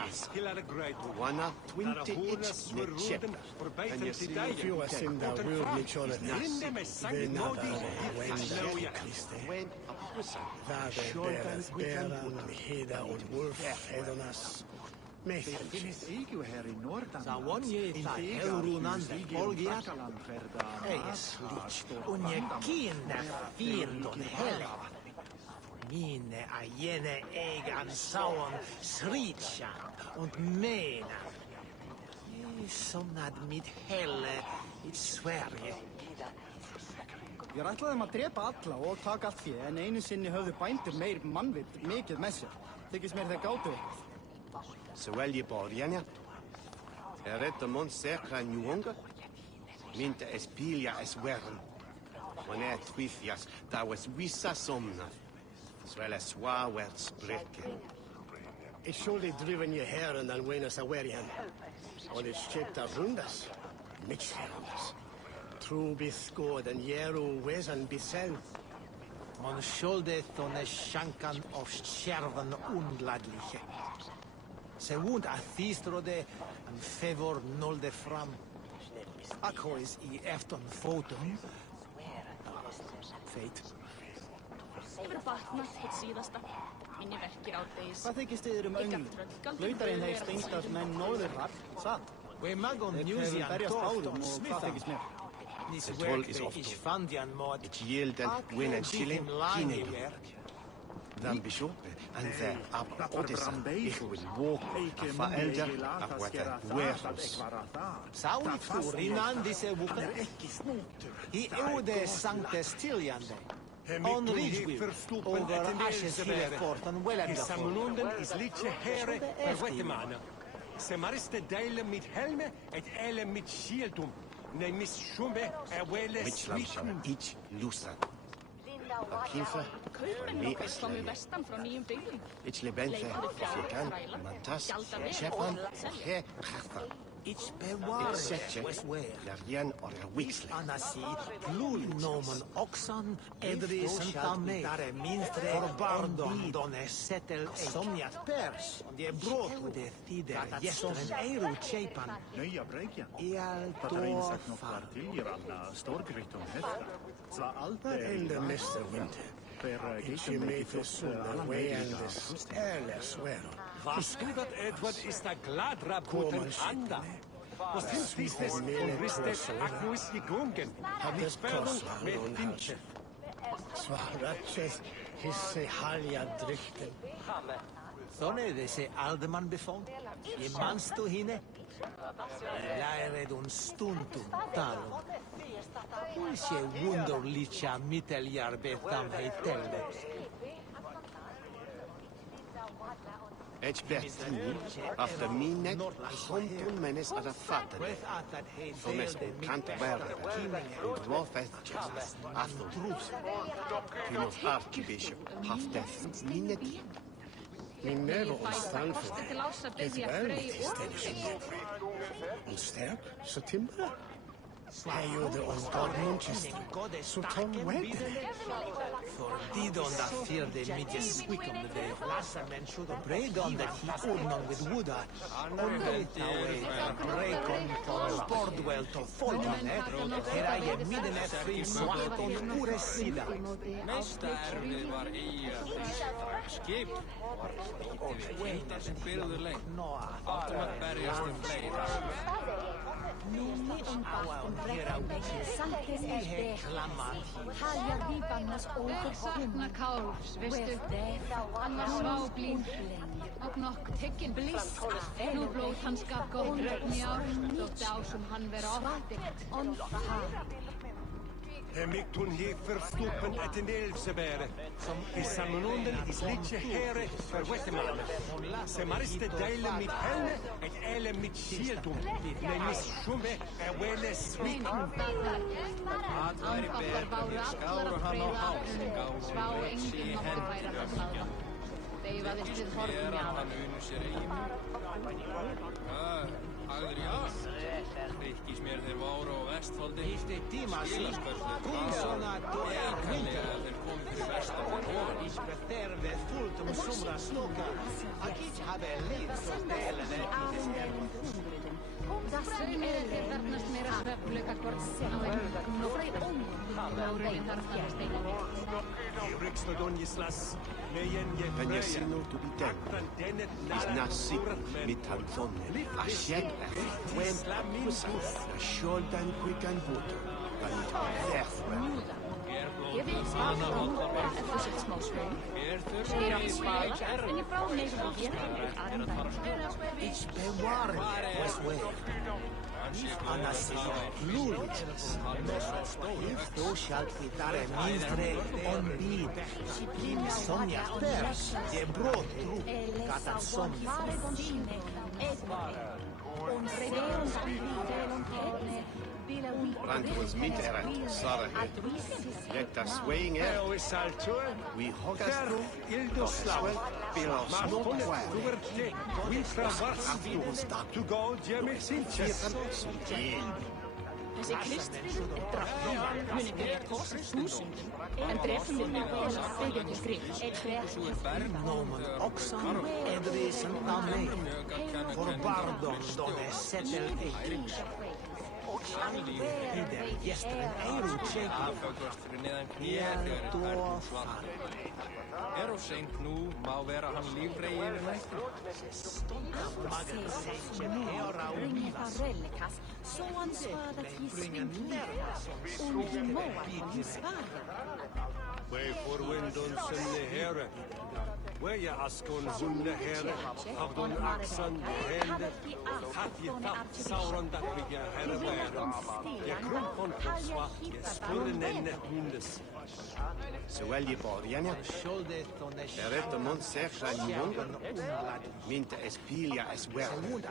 is. 120 med chip. And you see if you are in the world with your then when Christe. Bäran, Heda och Wolf, Hedonas. Finns EU här i Nordan. Zawonje ta eurunande polgiat. Eis lich. Unje kinne fiendon helle. Mine a jene egan sauen sricha und mena. Somnad mit helle i Sverige. Ég ætlaði þeim að drepa alla og taka allt fjö, en einu sinni höfðu bændur meir mannvitt mikið með sér. Þykist mér þeir gátu eitthvað. Så väljer borgarna. Är rätt om säkra njunga. Minta espilia es värn. Man är twifias, där was vissa somna. Så väl swa vart spräcker. Ich skulle driven je herren an Buenos Aires. Och det checta rundas. Mitschärmas. Trubisgården Jero Wesan Bissell. Man skulle thone shankan of kärven undladliche. Se wund a thistrode en favor nolde fram. Akkois i efton fotum. Feit. Hefur batnað hitt síðasta. Minni verkir árdegis. Hvað þykist þið önnu? Lautarinn þeir steindars menn norðurhald. Satt. We magon Ég hefum berjast báðum og það þykist mér. Nis werkte ich fand jan mod. Ich yielden win and chilling kineber. Dan bishope and the ab Odessa. Ich will walk a elder of what a warehouse. Saul for innan disse bukken. I ode sanctes tiliande. On Ridgeville, over Ashesville-fort on Wellenderfort. Samlunden is liedje heren per Wettemana. Se mariste deilen met helme et ele met shieldum. Ne mis shumbe wele Mit Lamscham, ich Lussan. Akifa, Kaupmenn og komu vestan frá nýjum byggðum. Ichlebenfe, Fikan, Mantas, Shepan, He, Khatha. Setche, Larian or a Wixley. Anasi, Plul nomen Oxan, Edri Santame, Forbardon, Donne Settel, Somniat Pers, de Brotu, de Thider, Jestren, Eiru, Chepan. Nöja Breikjan. Eal Vad har insett något kvar till Iranna, Storgrytum, Hetta. Sva allt But elder Mr. Winter, it's you made us the way and this airless well. Vaskudat Edward ist der Gladrabuten Anda. Was hilft es unristet Akkus gegunken? Mit Sperrung mit Finche. Svaratjes hisse halja drychten. Sånne se alderman befång. Je manstu hine. Läred un stundum talon. Ulse wunderlicha mitteljarbetam heitelde. Bettini, after minek, hontun menes ad affatene. Thomas kant werder, und Rofetjes, after troops. Finos archbishop, hafteth minek. Min never on Stanford. Het wel niet is tennis. En sterk, så timbre. Hij gjorde ons Manchester, så Tom Webb. For didon dat vierde midjes squickum de day. Bredon dat he ordnung with Wooda. Brekon på Bordwell to Folman. Här är je middenet fri svart on ures sida. Mesta erfið var skip. Þetta sem byrður lengt. Áttum að berjast fleira. Numi bastun brekkan Santes Haljar Víbannas Ég sakna Káls, veistu. Hann var sváblín og nokk tekin. Nú blóð hans gaf góð regn í ár. Þótti ásum hann vera ofdikt. Miktun he verstoppen et in Elfsebere. I sammenunden is liedje here verwetteman. Se mariste deile mit henne et ele mit shieldum. Nemis shume wele smik. Ambáttar báru allar að freyða árunum. Svá enginn nokkuð færa hans aðra. Veifaðist við horfum í aðra. Adrian, hrykkis mér þeir vára og vestfaldi. Skilaspörslur Komsona doja Einkanlega þeir komi fyrir vestan og ofan. Ich beterve fullt sumra sloka. Akit habe lid så delen Sauðir þeir verðnast meira svefnlauka hvort á einhverjum nóg. Lárugin þarf að steina. Riksnodonjislas, nejen je Penesino to be dead. Is nasik mit hanzonne. A shed when pusa. A shordan quick and water. And death. Ég veit hvað það er eftir sitt smá svöng. Spyr átt svaga, en ég brá mig sem ég Ich beware was well. Anasia Luliches. If thou shalt fitare ministre on bid, in somnia pers, de brotu, catat somnia. Brandus miterat, Sarah. Let us swing it. We hogastu, Ildoslav, Bilos Duerte, Wilfra Vars, to go Jemmy Sinches. Þessi kristfriður drafn. Muni byrja kosið þúsundum, en drefum við með vel þegar til grinn. Nomen Oxan, Edri Santame, Forbardon, Donne Settel Eik. Hider, Jestren, Eiru, Chepan. Afgangvöxturinn neðan knýja þegar svart. Of seint nú, má vera hann lífregi yfir nættu. Way for windon sunne here. Way askon hunne here. Avdon aksan hende. Hathi tatt sauron dat vi herre världen. Jag krumpon på sva. Jag skulle nenne hundes. Så väljer borgarna. Därefter mun säkra njungen. Minta espilia es well.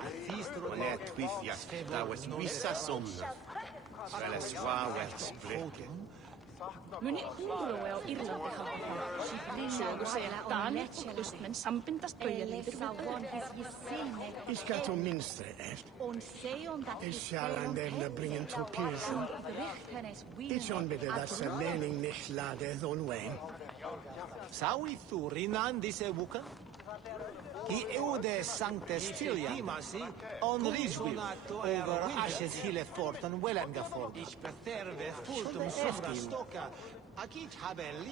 Och när twifjas, där was vissa somna. Väl es var väl splitke. Muni úrrói á Írlandi hafa það. Sögur segja að Danir og austmenn sambindast baujarleiðir við öðru. Ich gaat om minste echt. Ich zal aan dem brengen tot pilsen. Ich onbidde dat ze mening nicht lade don wen. Zou i thurinan disse wuken? Ki eude sanctes Tilian, on Rijwil, over ashes hille forten Wellengafolk. Ich preferve fultum sovra stoka.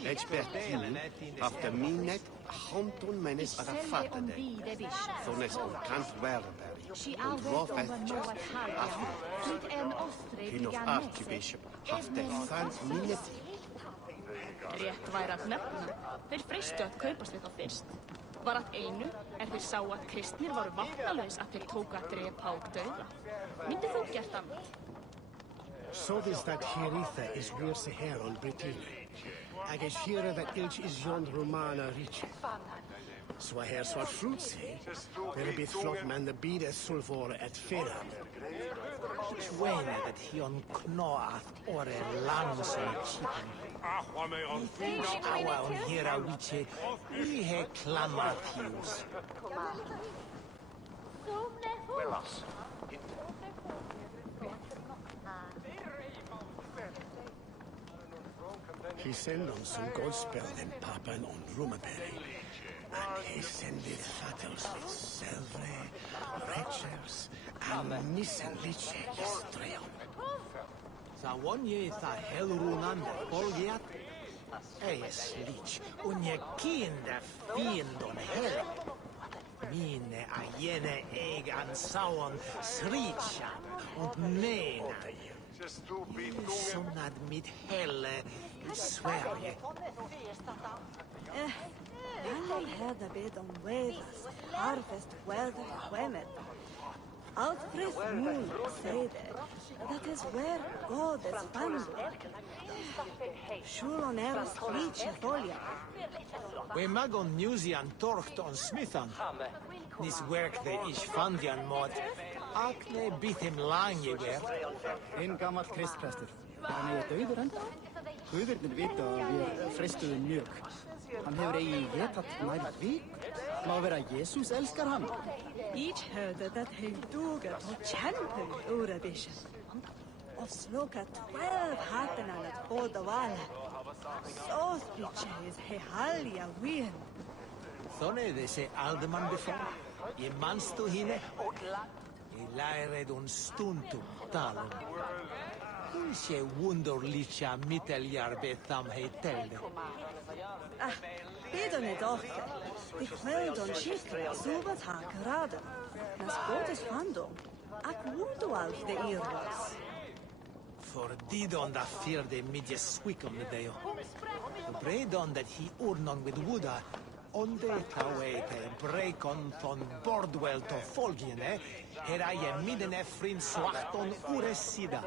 Expertin after minet honton menes at a fatade. Thones on kant Werberg. Und Wolfetjes after. Hinof archbishop after fant minet. Rétt væri að nefna. Þeir freistu að kaupast við þá fyrst. Var að einu þeir sáu að kristnir voru vatnalaus að þeir tóku að drepa og dauða. Myndið þú gert annað? Sovist dat hieritha is weer se herald Britannia. Ag is here dat ilch is jond Romana riche. Swa her swart fruitse, er bit flott man de bide sulvore et feram. Schwene dat hion knoath ore lansen chicken. Awa on hera wiche, we he clamatius. He send on some gospel and papan on Rumaberry. And he sended fattles with silver, wretches, and nissen liche estreon. Sa wonje tha helrunan polgiat? Eis lich, unje kinde fiendon hel. Mine a jene egan sauon sritschan und mena. Sonad mit helle Sverige. Alla hade bed om waves, harvest weather women. Alfred Moon said that is where God is found. Shulon eras licha folja. We magon musean torcht on smithan. Nis werk de ich fandian mod. Akne bitim lange wer. Einn gammal kristprestur. Hann er dauður enda. Guðirnir vita að við freistuðum mjög. Hann hefur eigi getað nært vík. Má vera Jesus elskar hann. Each hörde that he duga to champion Eurovision. Och sloka 12 hatten at båda vala. Så spriches he halja wien. Thone de se aldeman befall. I manstu hine. I læred un stuntum talum. Se wunderlicha mitteljarbe tham heitelde. Bidon het offer. Die kveldon schikra subat ha gerade. Nas botes fandom. Ak wudu alf de irwas. For didon da firde midje swikom de deo. Bredon that he urnon with wuda. Onde tawete brekon von Bordwell to folgiene. Heraje midene frin swachton uresida.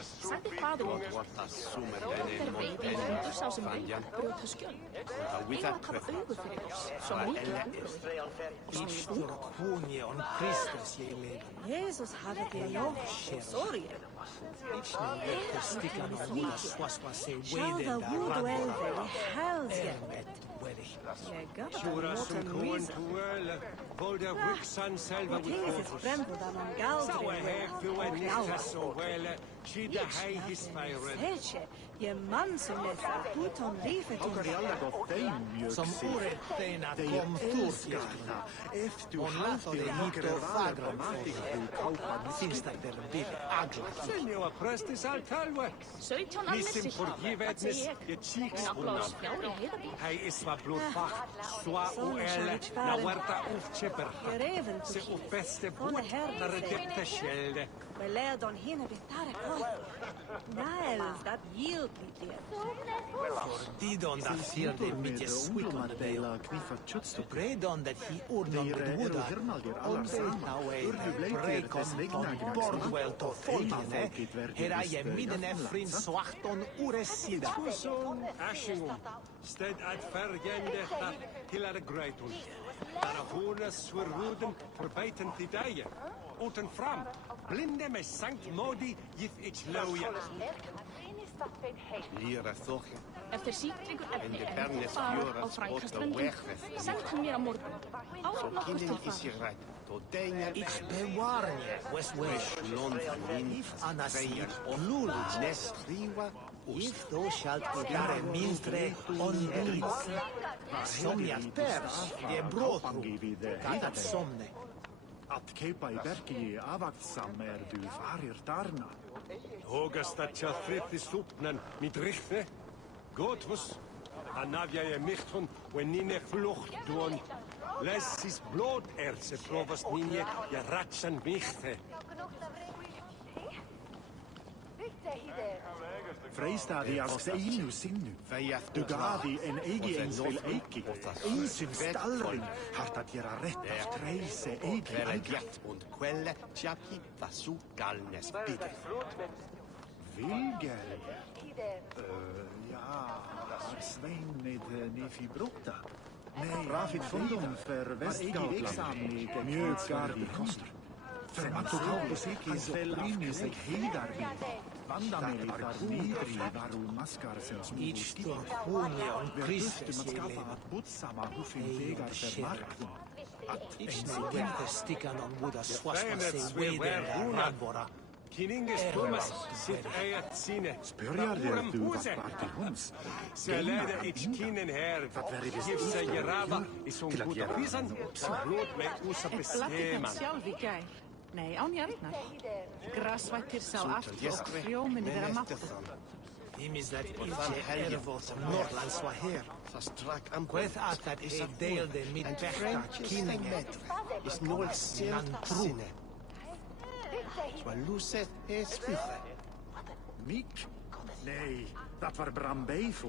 Sagði faðir minn, þeir veiði hundur sá sem veiði brjóta skjöld. Eigum að hafa augu fyrir oss, svo mikið úrrói. Ístur kunje on Kristus ég leif. Jesus hafði því jók, sorgir. Ístur verður stikkan og húða svaspa sig Sjáða veidenda wudu elver í helsjö. Ermet werig. Ég gaf það Jura mótan som koen vísa. tuel, volder wiksan selva Og tegis frembudan om galdri. Sauer hef du en nichtas so wele, shida hei his feiren. Selche, Je man som leser utom livet Har de alla gått dein mjög Som sig? året denna De kom älskar Thorskatla. efter Hon lät det hitta och fagra finns det där bil aglat. Senjua prestis altalve. 17 allir Nissim sikta, forgivetnis, það je En tjíkspunna. applaus fjári heiðabí. Hei isva blodfach, swa o ele, na huerta ufcheper. Gereven Se tušit. u beste Hon bot, herre na redepte sjelde. Beledon hinne betare kol. Niles, dat yield lite. Didon da fjerde mitt swickande Dela kniffa köttstycken. Redon that he ordnade Deir Buddha. eru hirmaldir On allar det saman. now Urðu bleikir brekom þess vegna on gnagsma. Bordwell to folkene. Heimafolkið verður Her vist je midden jafnlangt, frin swachton ures sida. Kusson, ashingum. Sted ad vergende dat hilare greitun. Dara hore swerruden verbeten tidaje. Oten fram. Blinde me Sankt Modi jif ich loja. Lira Þorge. Ef þeir síklingur En efni de en Bernes fara á Fjöras frænkaströndum, åt wegweg. send hann mér á morgun. Áður nokkur Kinin til is je fara. rætt. To deiner Ich bewarne West Fresh London in Anasir och Lulich. Nestriva If thou shalt dare mindre ondrits. Som jag pers, det Áfangi við Katat heiðadeg. somne. Att keipa í bergi avaktsam du farir darna. Hogastatja fritis supnan mit richte. Gotvus. Anavja je michtun, wen nine flucht duon. Lessis blooderze provast ninje, je ratsan michte. Freistadi asks einu sinnu. Du gaði en eigi einspil eiki. Einsum stallring hart att göra rätt av treise eigi Kvelle alga. djett und kvelle tjaki vasu galnes bide. Vilger? Ja, Sveinid Nefi Brotta. Nej, Rafid Fundum för Västgautland. Mjög gardi kostar. För att tog han väl brinner sig heidarbi. Vandameli var nidri varu maskarsens Each stor hunion Christus att skaffa att botsama hufin vägar för marknad. Att Ich werde stickan on Buddha swaspa Vänet sig weder sver radvora. Kininges Thomas sit ejat sine. Spörjar det du vart till hunds? Se lede ich kinen her. Gif se gerava i som goda pisan. Så blod med usa Ett besteman. blattikant sjálf í gær. Nei, án jarnar. Grasvættir sá allt og frjóminni vera máttu. Himis that ilse ervot Norrlands var her. Queth at that is deelde mit bästa kinningen. Is nol Nan sine. Swa luset e spiffe. Mik? Nej, dat var Brambeifo.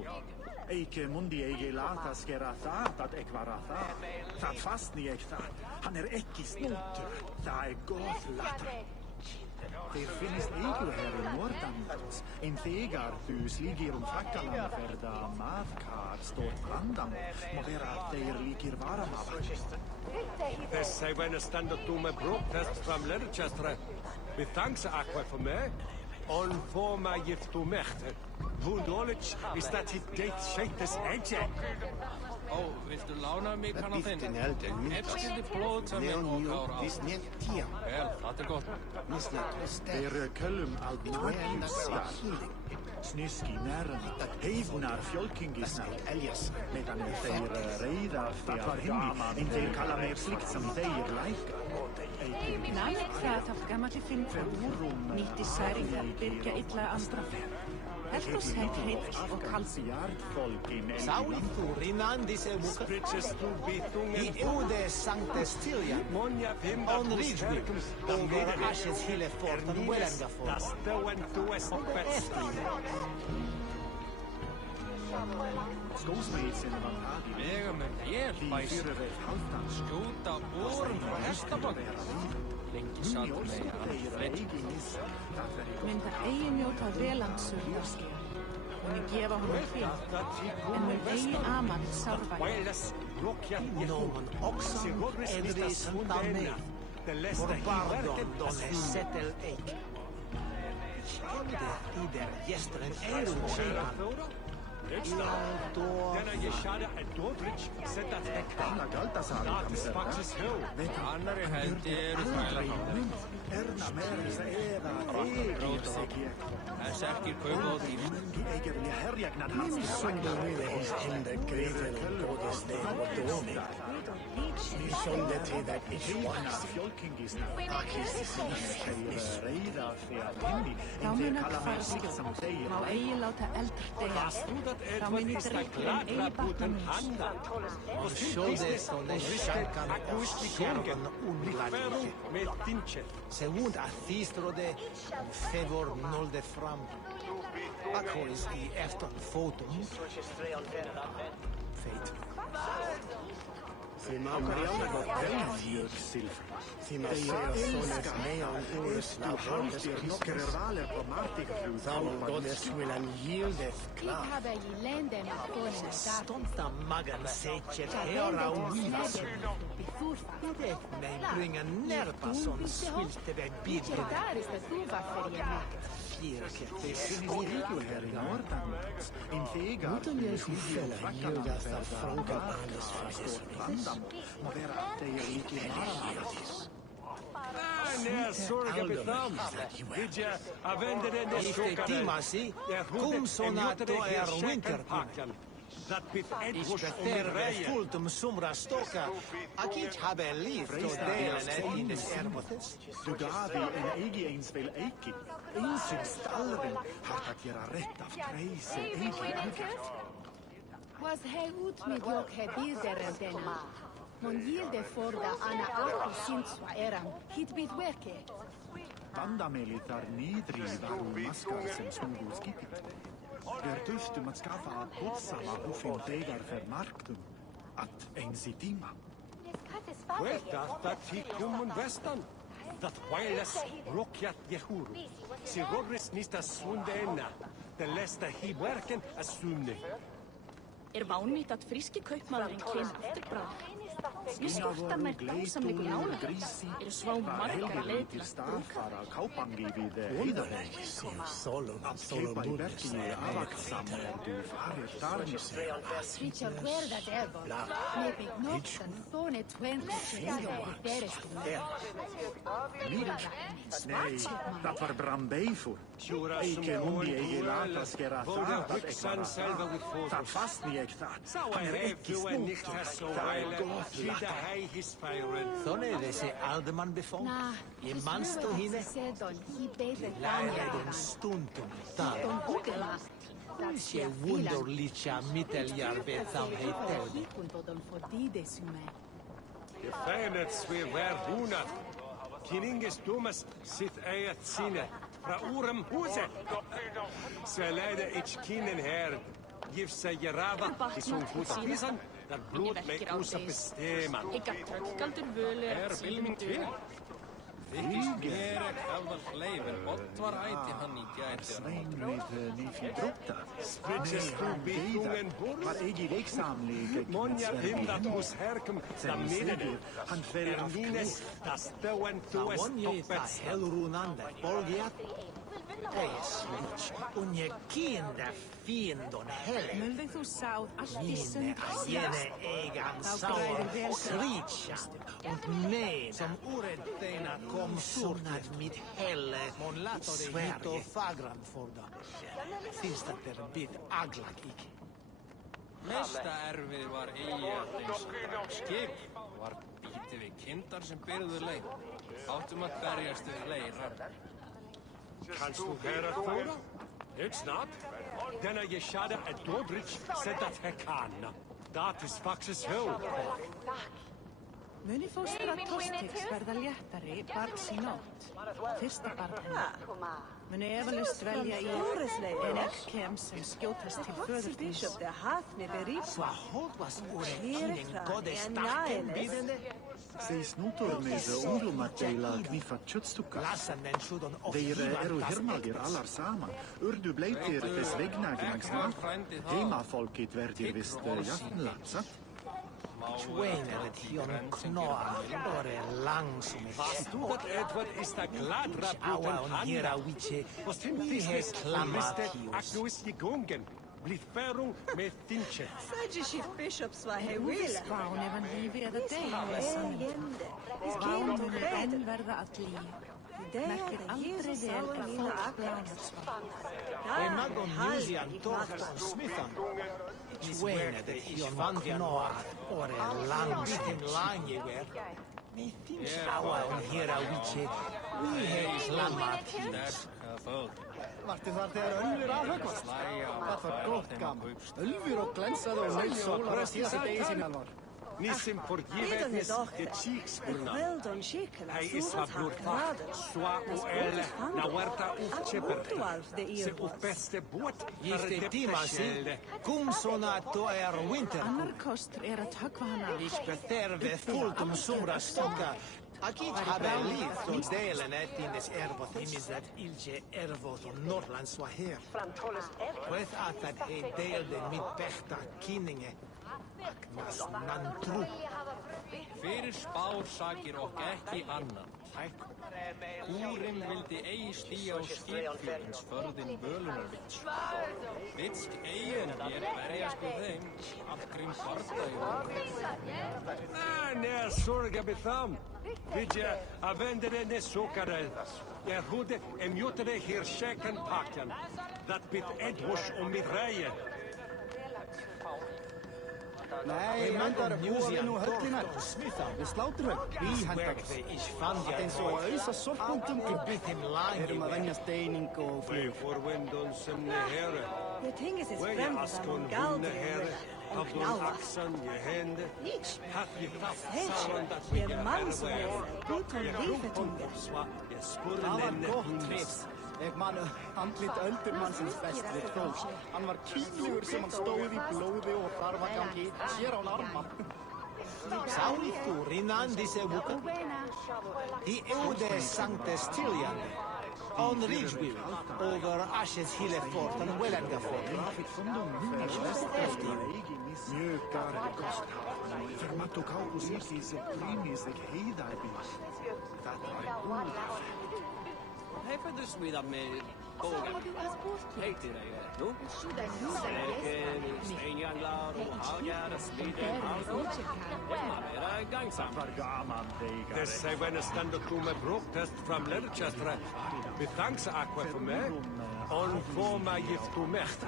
Eike mundi eige lata skera það, dat ek var að það. Það fastni ek það. Han ekki snútur. Það góð lata. Þeir finnist eigu her í Nordanlands. En þegar þú slíkir fakkalan verða maðkar stórt brandam, má vera að þeir líkir varamafa. Þess sei venna standa dumme brotest fram Lerchestre. Med thanks aqua for me. On forma giftu mechte. Wunderlich is dat hit date shapes edge. Ó, viltu lána mig kann á þinn? Bitten elden Eftir blóð sem er Neon og new kára is net tier. Vel, það er gott. Nisna toster. Þeir köllum Altmarjusar. Snyski nærna, heifnar fjölkingisnar. Elias. Medan þeir reiða þegar hinni, en þeir kalla meir slikt sem þeir læka. Næmið það af gamalli finnfólk nýtti særingar byrja illa andra. Heldur sent heill og kalsi. Sauli Thurinandis e muka. Spritches tu bitungen. I eude sanctes tilia. Monja pimba On Ridgwick. Over ashes hille fortan Wellenga for. Das doen tu es best. Skósmeitsin var hagi. Vega með vél bæs. Skjóta órum frá hestaband. Lengi satt með hann flett. Myndar eigi njóta velandsurðarskir. Muni gefa honum hvíld, en mun eigi aman sárvæg. Nomen oxen edris hundameid. For bardon done settel eik. Skende ider gesteren erun schepan. Denna Jeshada at Dodrich said that Gamla Galdasaari Datis Faxis Hill. Annari hendi þrælafangar. Erna meira eða Þess ekki kaupa á því. Eiga vilja herjagnan hans. Sonde ville his hände Gretel både sten och dåning. Ni sonde till that Heiðna fjölkingisna. Þeir reyða þegar hindi. Þá mun að fara skjótt. Má eigi láta eldur deyja. Þá mun í drikkjum eigi bakka míns. Och sjåde sonde sjankan och skärvan undlanike. Segund athistrode favor nolde fram. Akkoris i efton fotum. Feit. Fima silfra. Fima sones neon Du halvtir nokkerer valer på martigaflug. Thou svillan yieldeth klar. Hit habe i länder med konen Stonta magan secher hera uivas. Det mig bringa nerpa som svilte vid bidden. Där är det du varför jag med. Här i Nordan. In Fegar. Utan jag skufela judas av franka alles fasces. Må vera att det är lite Nej, sorga betam. Vidja, avende den där Efter timasi, kom såna då winterpacken. Dat bit Ich Edward beterve fultum sumra stoka. Akit habe liv då delen in des erbotes. Du gav i en egi einsvel eiki. Einsyn stalven har att göra rätt av kreise egi angert. Was he ut med jag he bilderen denna. Mon gilde forda ana aki sintsua eram hit bit verke. Vandamelitar nidri varu maskar som smugu skipit. Der döftum att skaffa botsama hufin degar för marktum. Att en sitima. Vuelta dat hikum vestan. Dat wireless rokjat jehuru. Si rogris nista sunde enna. De lesta hiwerken as sunne. Vánvít að fríski kaupmaðurinn kemur aftur bráð. Ég skortar mér dásamleikum nálægt. Svá margar leið til að brúka. Kaupangi vid Heidaregis. Klippa i verkini avaksam du farir darnis. Svića guerda debo. Ne big noktan thone twenty senjor dereskin. Nej, dat var Brambeifur. Eike mundi egi lata skera það ekvara. Það fast ni ek það. Han ekki snútt. Sånne desse alderman befond. Je manst og hine. Lære den stundum dag. Je wunderlicha mitteljarbetamheter. Je feinet sve vær huna. Kininges dumas sit eiet sine. Fra urem huse. Så leide ich kinen her. Giv seg gerada i som husvisan. Der blod med usa bestemman. Galdur völu Vilming til. Þykist mér ekki alvar hleifir. Oddvar ætti hann í gæti. Svein við nýfinn drúta. Spritses du byggungen bors? Var egi veiksamlig. Monja hindat hos herkum da midden. Han fell av Mines das døen dues toppets. Helrunande bolgiat. Unje kinda fiendon helle. Mulvig þú sáð allt í Mine jene egan sauer sritja. Und nej, som orättena kom surnet mitt helle. Mon lato de hito fagran fordan. Finns det der bit aglag ik. Mesta erfið var eins skip var bítið við kindar sem byrðu leið. Áttum að berjast við fleira. Kannst du höra Thora? It's not. Denna Jeshada at Dodrich said that Hekana. Dat is Faxes Hill. Muni fóstra Tostiks verða léttari barns í nótt. Fyrsta barn hennar. Muni efalust velja í en ekki kem sem skjótast til föður þíns. Sva hoppas orättingen gode stacken bidende. Sei snutur med unglumarteila kniffa kjötstukkar. Þeir eru hermaldir allar saman. Urdu bleitir þess vegna gnagsna. Heimafolkit verdir vist jafnlatsat. Twaineret hjon knoa ore langsom Stugat Edward is da gladra Aua on hera wiche. Was tim We he disnes klamatius. Agnuis gegungen. Blithferung med Tinche. Fudge bishops var hei wille. Spán ef hann lífi eða deyja. Spán mun enn verða að líf. Merkir aldrei vel hvað fólk blánar spán. Magon Musean Torton Smithan. Svene det Jon van Noar ore langbitin langewer. Mi finns aua on hera wiche. Vi heis lammat. Vartu þar þegar Ölfur afhöggvast? Það var gott gaman. Ölfur og glensaði og naut sólar að síðasta degi sinni alvar. Nissim forgivetnis de Cheeksburna. Hij is wat bloedvacht, zwaar oele, na huerta ufcheper. Se upeste boot, Giste Timasi, kumsona to winter. Annar kostur að höggva hana. Ich beterve fullt sumra stokka. Akit habe liv och delen etines ervot himizet ilje ervot och Norrlands var här. Vet att he delade mitt bästa kinninge. Aknas nantru. Fyrir spár sakir og ekki annan. Húrin vildi eigi stíja á skipfjörns förðin Völunarvits. Vitsk eigin berjast við þeim, Hallgrím bardagi. Nej, sorga betham. Vidja, avendere ne sokareldas. Jag hade mjutade här käken packen. Dat bit Edwars om mitt reje. Nei, reyndar búa við nú höllinar við sláturhögg, bíhendar. Það eins og að auðsa sorpbúndum erum að venja steining og flug. Det tinges is fremd van galder en knallas. Je man som goed om livet tunga. Það var gott trefs. Ég man andlit öldurmannsins best við fólk. Hann var kýflugur sem hann stóð í blóði og þarfagangi sér án arma. Sauri Furinan disse vuka. I eude Sancte Stilian. On Ridgeville, over Ashes Hillefort and Wellengafort. Mjög garði kost. Fermato kaupus íslis og prímis þig heiðarbís. Þetta var Hefur du smíðað með bógar? Heitir það, nú? Steinjanglar og hagjar, smíðir, er það gangsamt. Dessa vänner stand och med broktest från Lerchestra. Bethanks aqua för mig. On forma giftu mechta.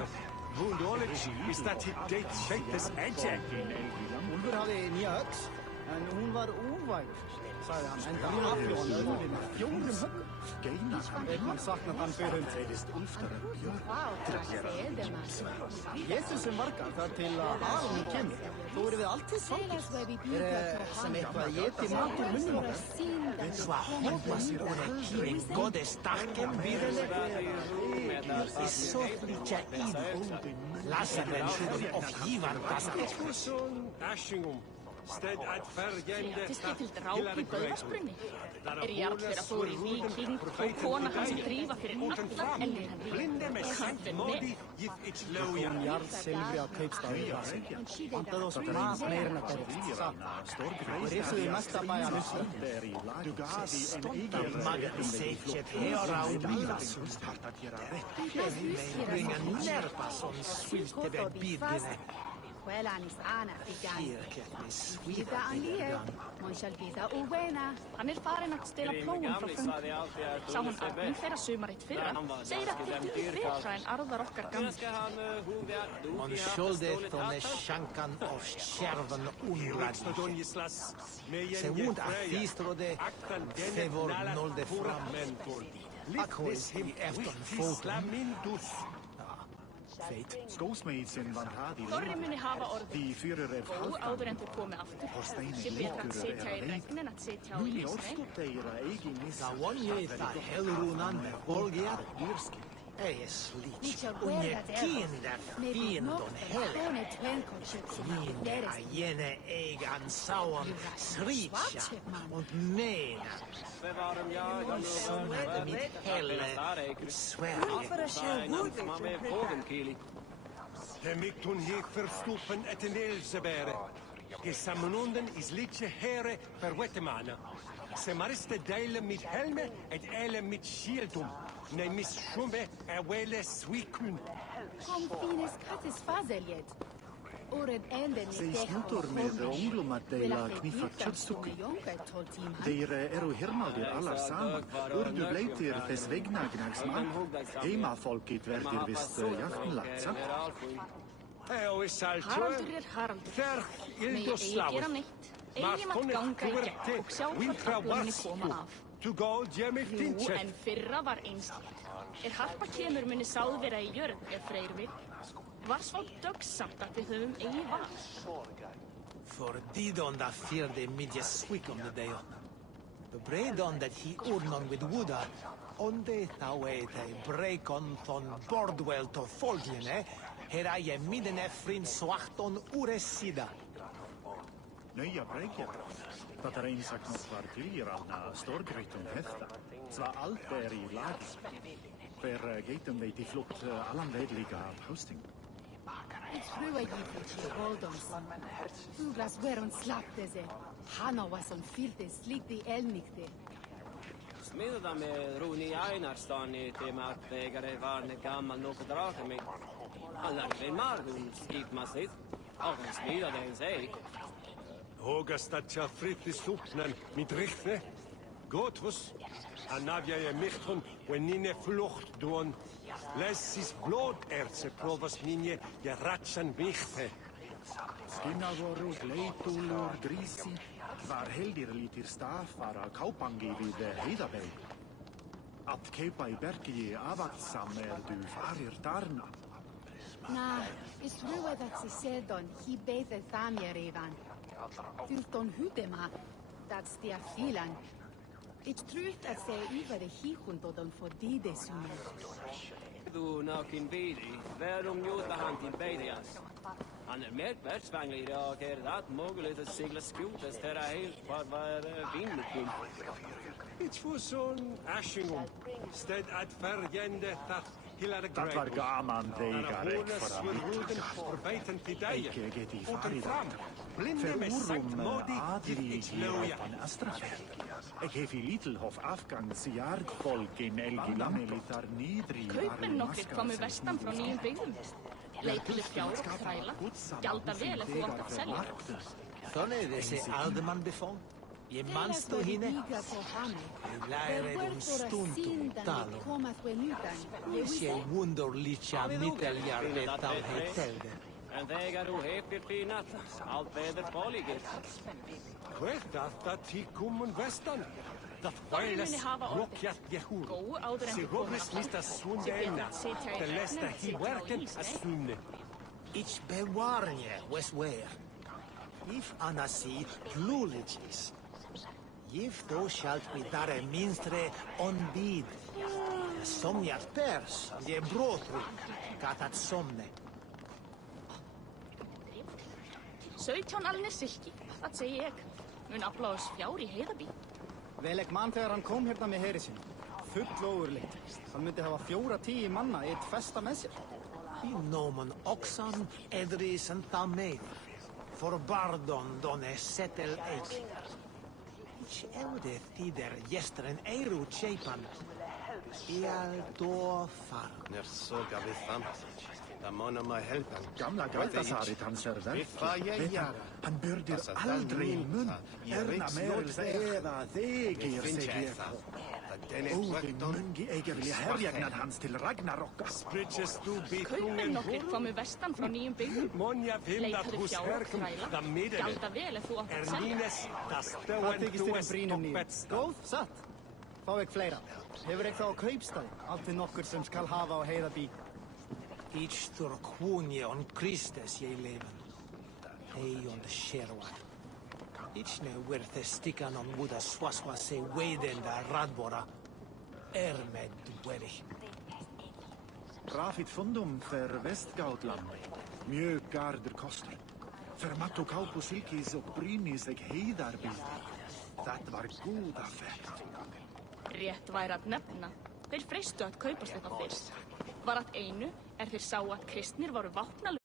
Hon dåligt, is that hit date shapes edge. Úlfur hafði nýja öx, en hún var úrvægur, sagði hann, enda afljóðan Ölvi með 4 höggum. Mann saknað hann fyrir þeirist úlftara björn. Jesus sem vargar þar til að Aron kemur. Þó eru við alltið svangir. Sem eitthvað éti matur munnum okkar. Sva hoppas ure kiri gode stakken videle. I soflicha idu. Lasaren sjudur ofgivan tas. Ashingum. Sted at fergende. Til skiptild rák í Böðvarsbrunni. Jarl þeirra fór í Víking og kona hans drífa fyrir allar ellir hann rík. Hún Jarl Silvi á kaupstaði í Vasin. Vandaði oss mat meir en að gerðist saman. Og reysuði mesta bæjan upp. Stoltar magat seitjep hera og bílas. Bringa nerpa som svilte ved bidene. Vida Anlie, Monsalvida Uwena. Hann farin að stela plógum frá föngu. Sá hann Arnum þeirra sumaritt fyrra. Segir að þetta er betra en arðar okkar gamla. On skjoldet on sjankan of kärven undrad. Se wund att fistrode fevor nolde fram. Akkois i efton foten. Feit, skósmeitsin van hadi. Þorri muni hafa orðið þó áður en þau komi aftur. Sé betra að sitja í regn en að sitja á ísni. Það vonjið það helrunan með volgjart dyrski. Ei slič. Unje kinder fiendon helle. Kinder jene egan sauan sricha und mena. Som hade mitt helle Sverige. De mikt hon gick för stupen ett en Elsebäre. Gesammunden is liedje here per Wettemana. Semariste dele mit helme et ele mit shieldum. Ne mis shumbe wele swikun. Kom fines katis fazeljet. Ored enden Seis nutor med unglumat deila knifa tjötstukki. Þeir eru hirnaldir allar saman. Urdu bleitir þess vegna gnagsmann. Heimafólkið verður vist jafnlagt, sant? Haraldur Haraldur. Megi eigi gera neitt. Eigi mátt ganga í gegn og sjá hvað trafla koma af. Nú en fyrra var einstætt. Harpa kemur muni sáð vera í jörð Freyr vill. Var svo dögsamt að við höfum eigi val. For didon da firde midje swikom de deo. The bredon that he urnon with wooda, onde tawete breakon thon bordwell to folgline, heraje midden efrin swachton uresida. Nöja breikja. Dat eins nog var tilgeranna storgrytum hefta. Zwa allt i lagi. Per gaten veit I flukt allan vedliga hosting. Ik trúi ekki Hóldónsson. Fuglas veron slagte sig. Hanna var som fyllde slikt I elnykte. Smidda med Roni Einarsson I tematvägare var en gammal något drake mig. Han lärde en margun skipmassigt. Och han smidade en sig. Hogastatja fritisupnen mit richtne. Gotvus. Anavia michton when nine flucht doen. Lessis blooderze provas nine ratsan wichte. Skinnavoru, leitulur, grisi. Var heldir litir stafara kaupangi vid Heidabey. Att keipa I bergi avatsam du farir darna. Na, is trúi að si sedon hi beithe thamja revan. Fylton hudema, dat stia filan. Ik trúi að se yfir híkundodon for didesumir. Du nakin bidi, verum njuta han till bidias. Han mer världsvanglig och det möjligt att segla skjutas till helt vad vindkul. It's for son Ashingum. Sted at vergende that hilare grey. Dat var gaman þegar Verbeten tideye. Ikke get I farida. Verurum adli hiervan astrafel. Ik hef I Litlhof afgangs jargfolk in Elgi lamelitar nýdri. Kaupmenn nokkrir komu vestan frá nýjum byggðum. Leituðu fjár og þræla. Gjalda vel ef þú átt að selja. Þannig þessi aldermann befong. Je manstu hine. Je lærer stundum talo. Je wunderlicha mitteljar vetal hetelde. En vägar du hepir finat. Allt väder farlighet. Hvert att tikumun vestan. Dat wireless blokjat jehur. Sigurnis lista sundena. De lesta hi werken as sunne. Ich bewarje westware. If anasi pluligis. If thou shalt be dare minstre on bid. Somniat pers, je brotru, katat somne. 17 alnir silki, það segi ég. Mun afla oss fjár í Heiðabý. Vel ekki mann þegar hann kom hérna með heri sinn. Full ógurleitt. Hann myndi hafa 4-10 manna í eitt festa með sér. I nomen oxan edri santa meid. For bardon done settel eik. Ich eude tider gesteren eiru tjeipan. Ial do far. Ner soga við fram. Da mona my helpen. Gamla Galtasarit hans verk. Han bördir aldrig mun. Erna merils eva þegir sig Óðinn mungi eiga vilja herjagnad hans til Ragnarokka. Kaupmenn nokkrir komu vestan frá nýjum byggðum. Leituðu fjár og þræla. Gjalda vel ef þú átt að selja. Hvað þykist þér brínum nýjum? Góð, satt. Fá ekki fleira. Hefur ekki þá á kaupstað. Allt til nokkur sem skal hafa á Heiðabý. Ich tur kunje on Christes je leven. Ei on the sherwar. Ich ne wirth stickan on muda swaswa se weden da radbora. Med dwerig. Rafit fundum för Västgautland. Mjög garder koster. För Matto Kaupo Silkis och Brynis eg heidarbilder. Det var god affär. Rétt væri að nefna. Þeir freistu að kaupast þetta fyrst. Var að einu þeir sá að kristnir voru vopnalausir.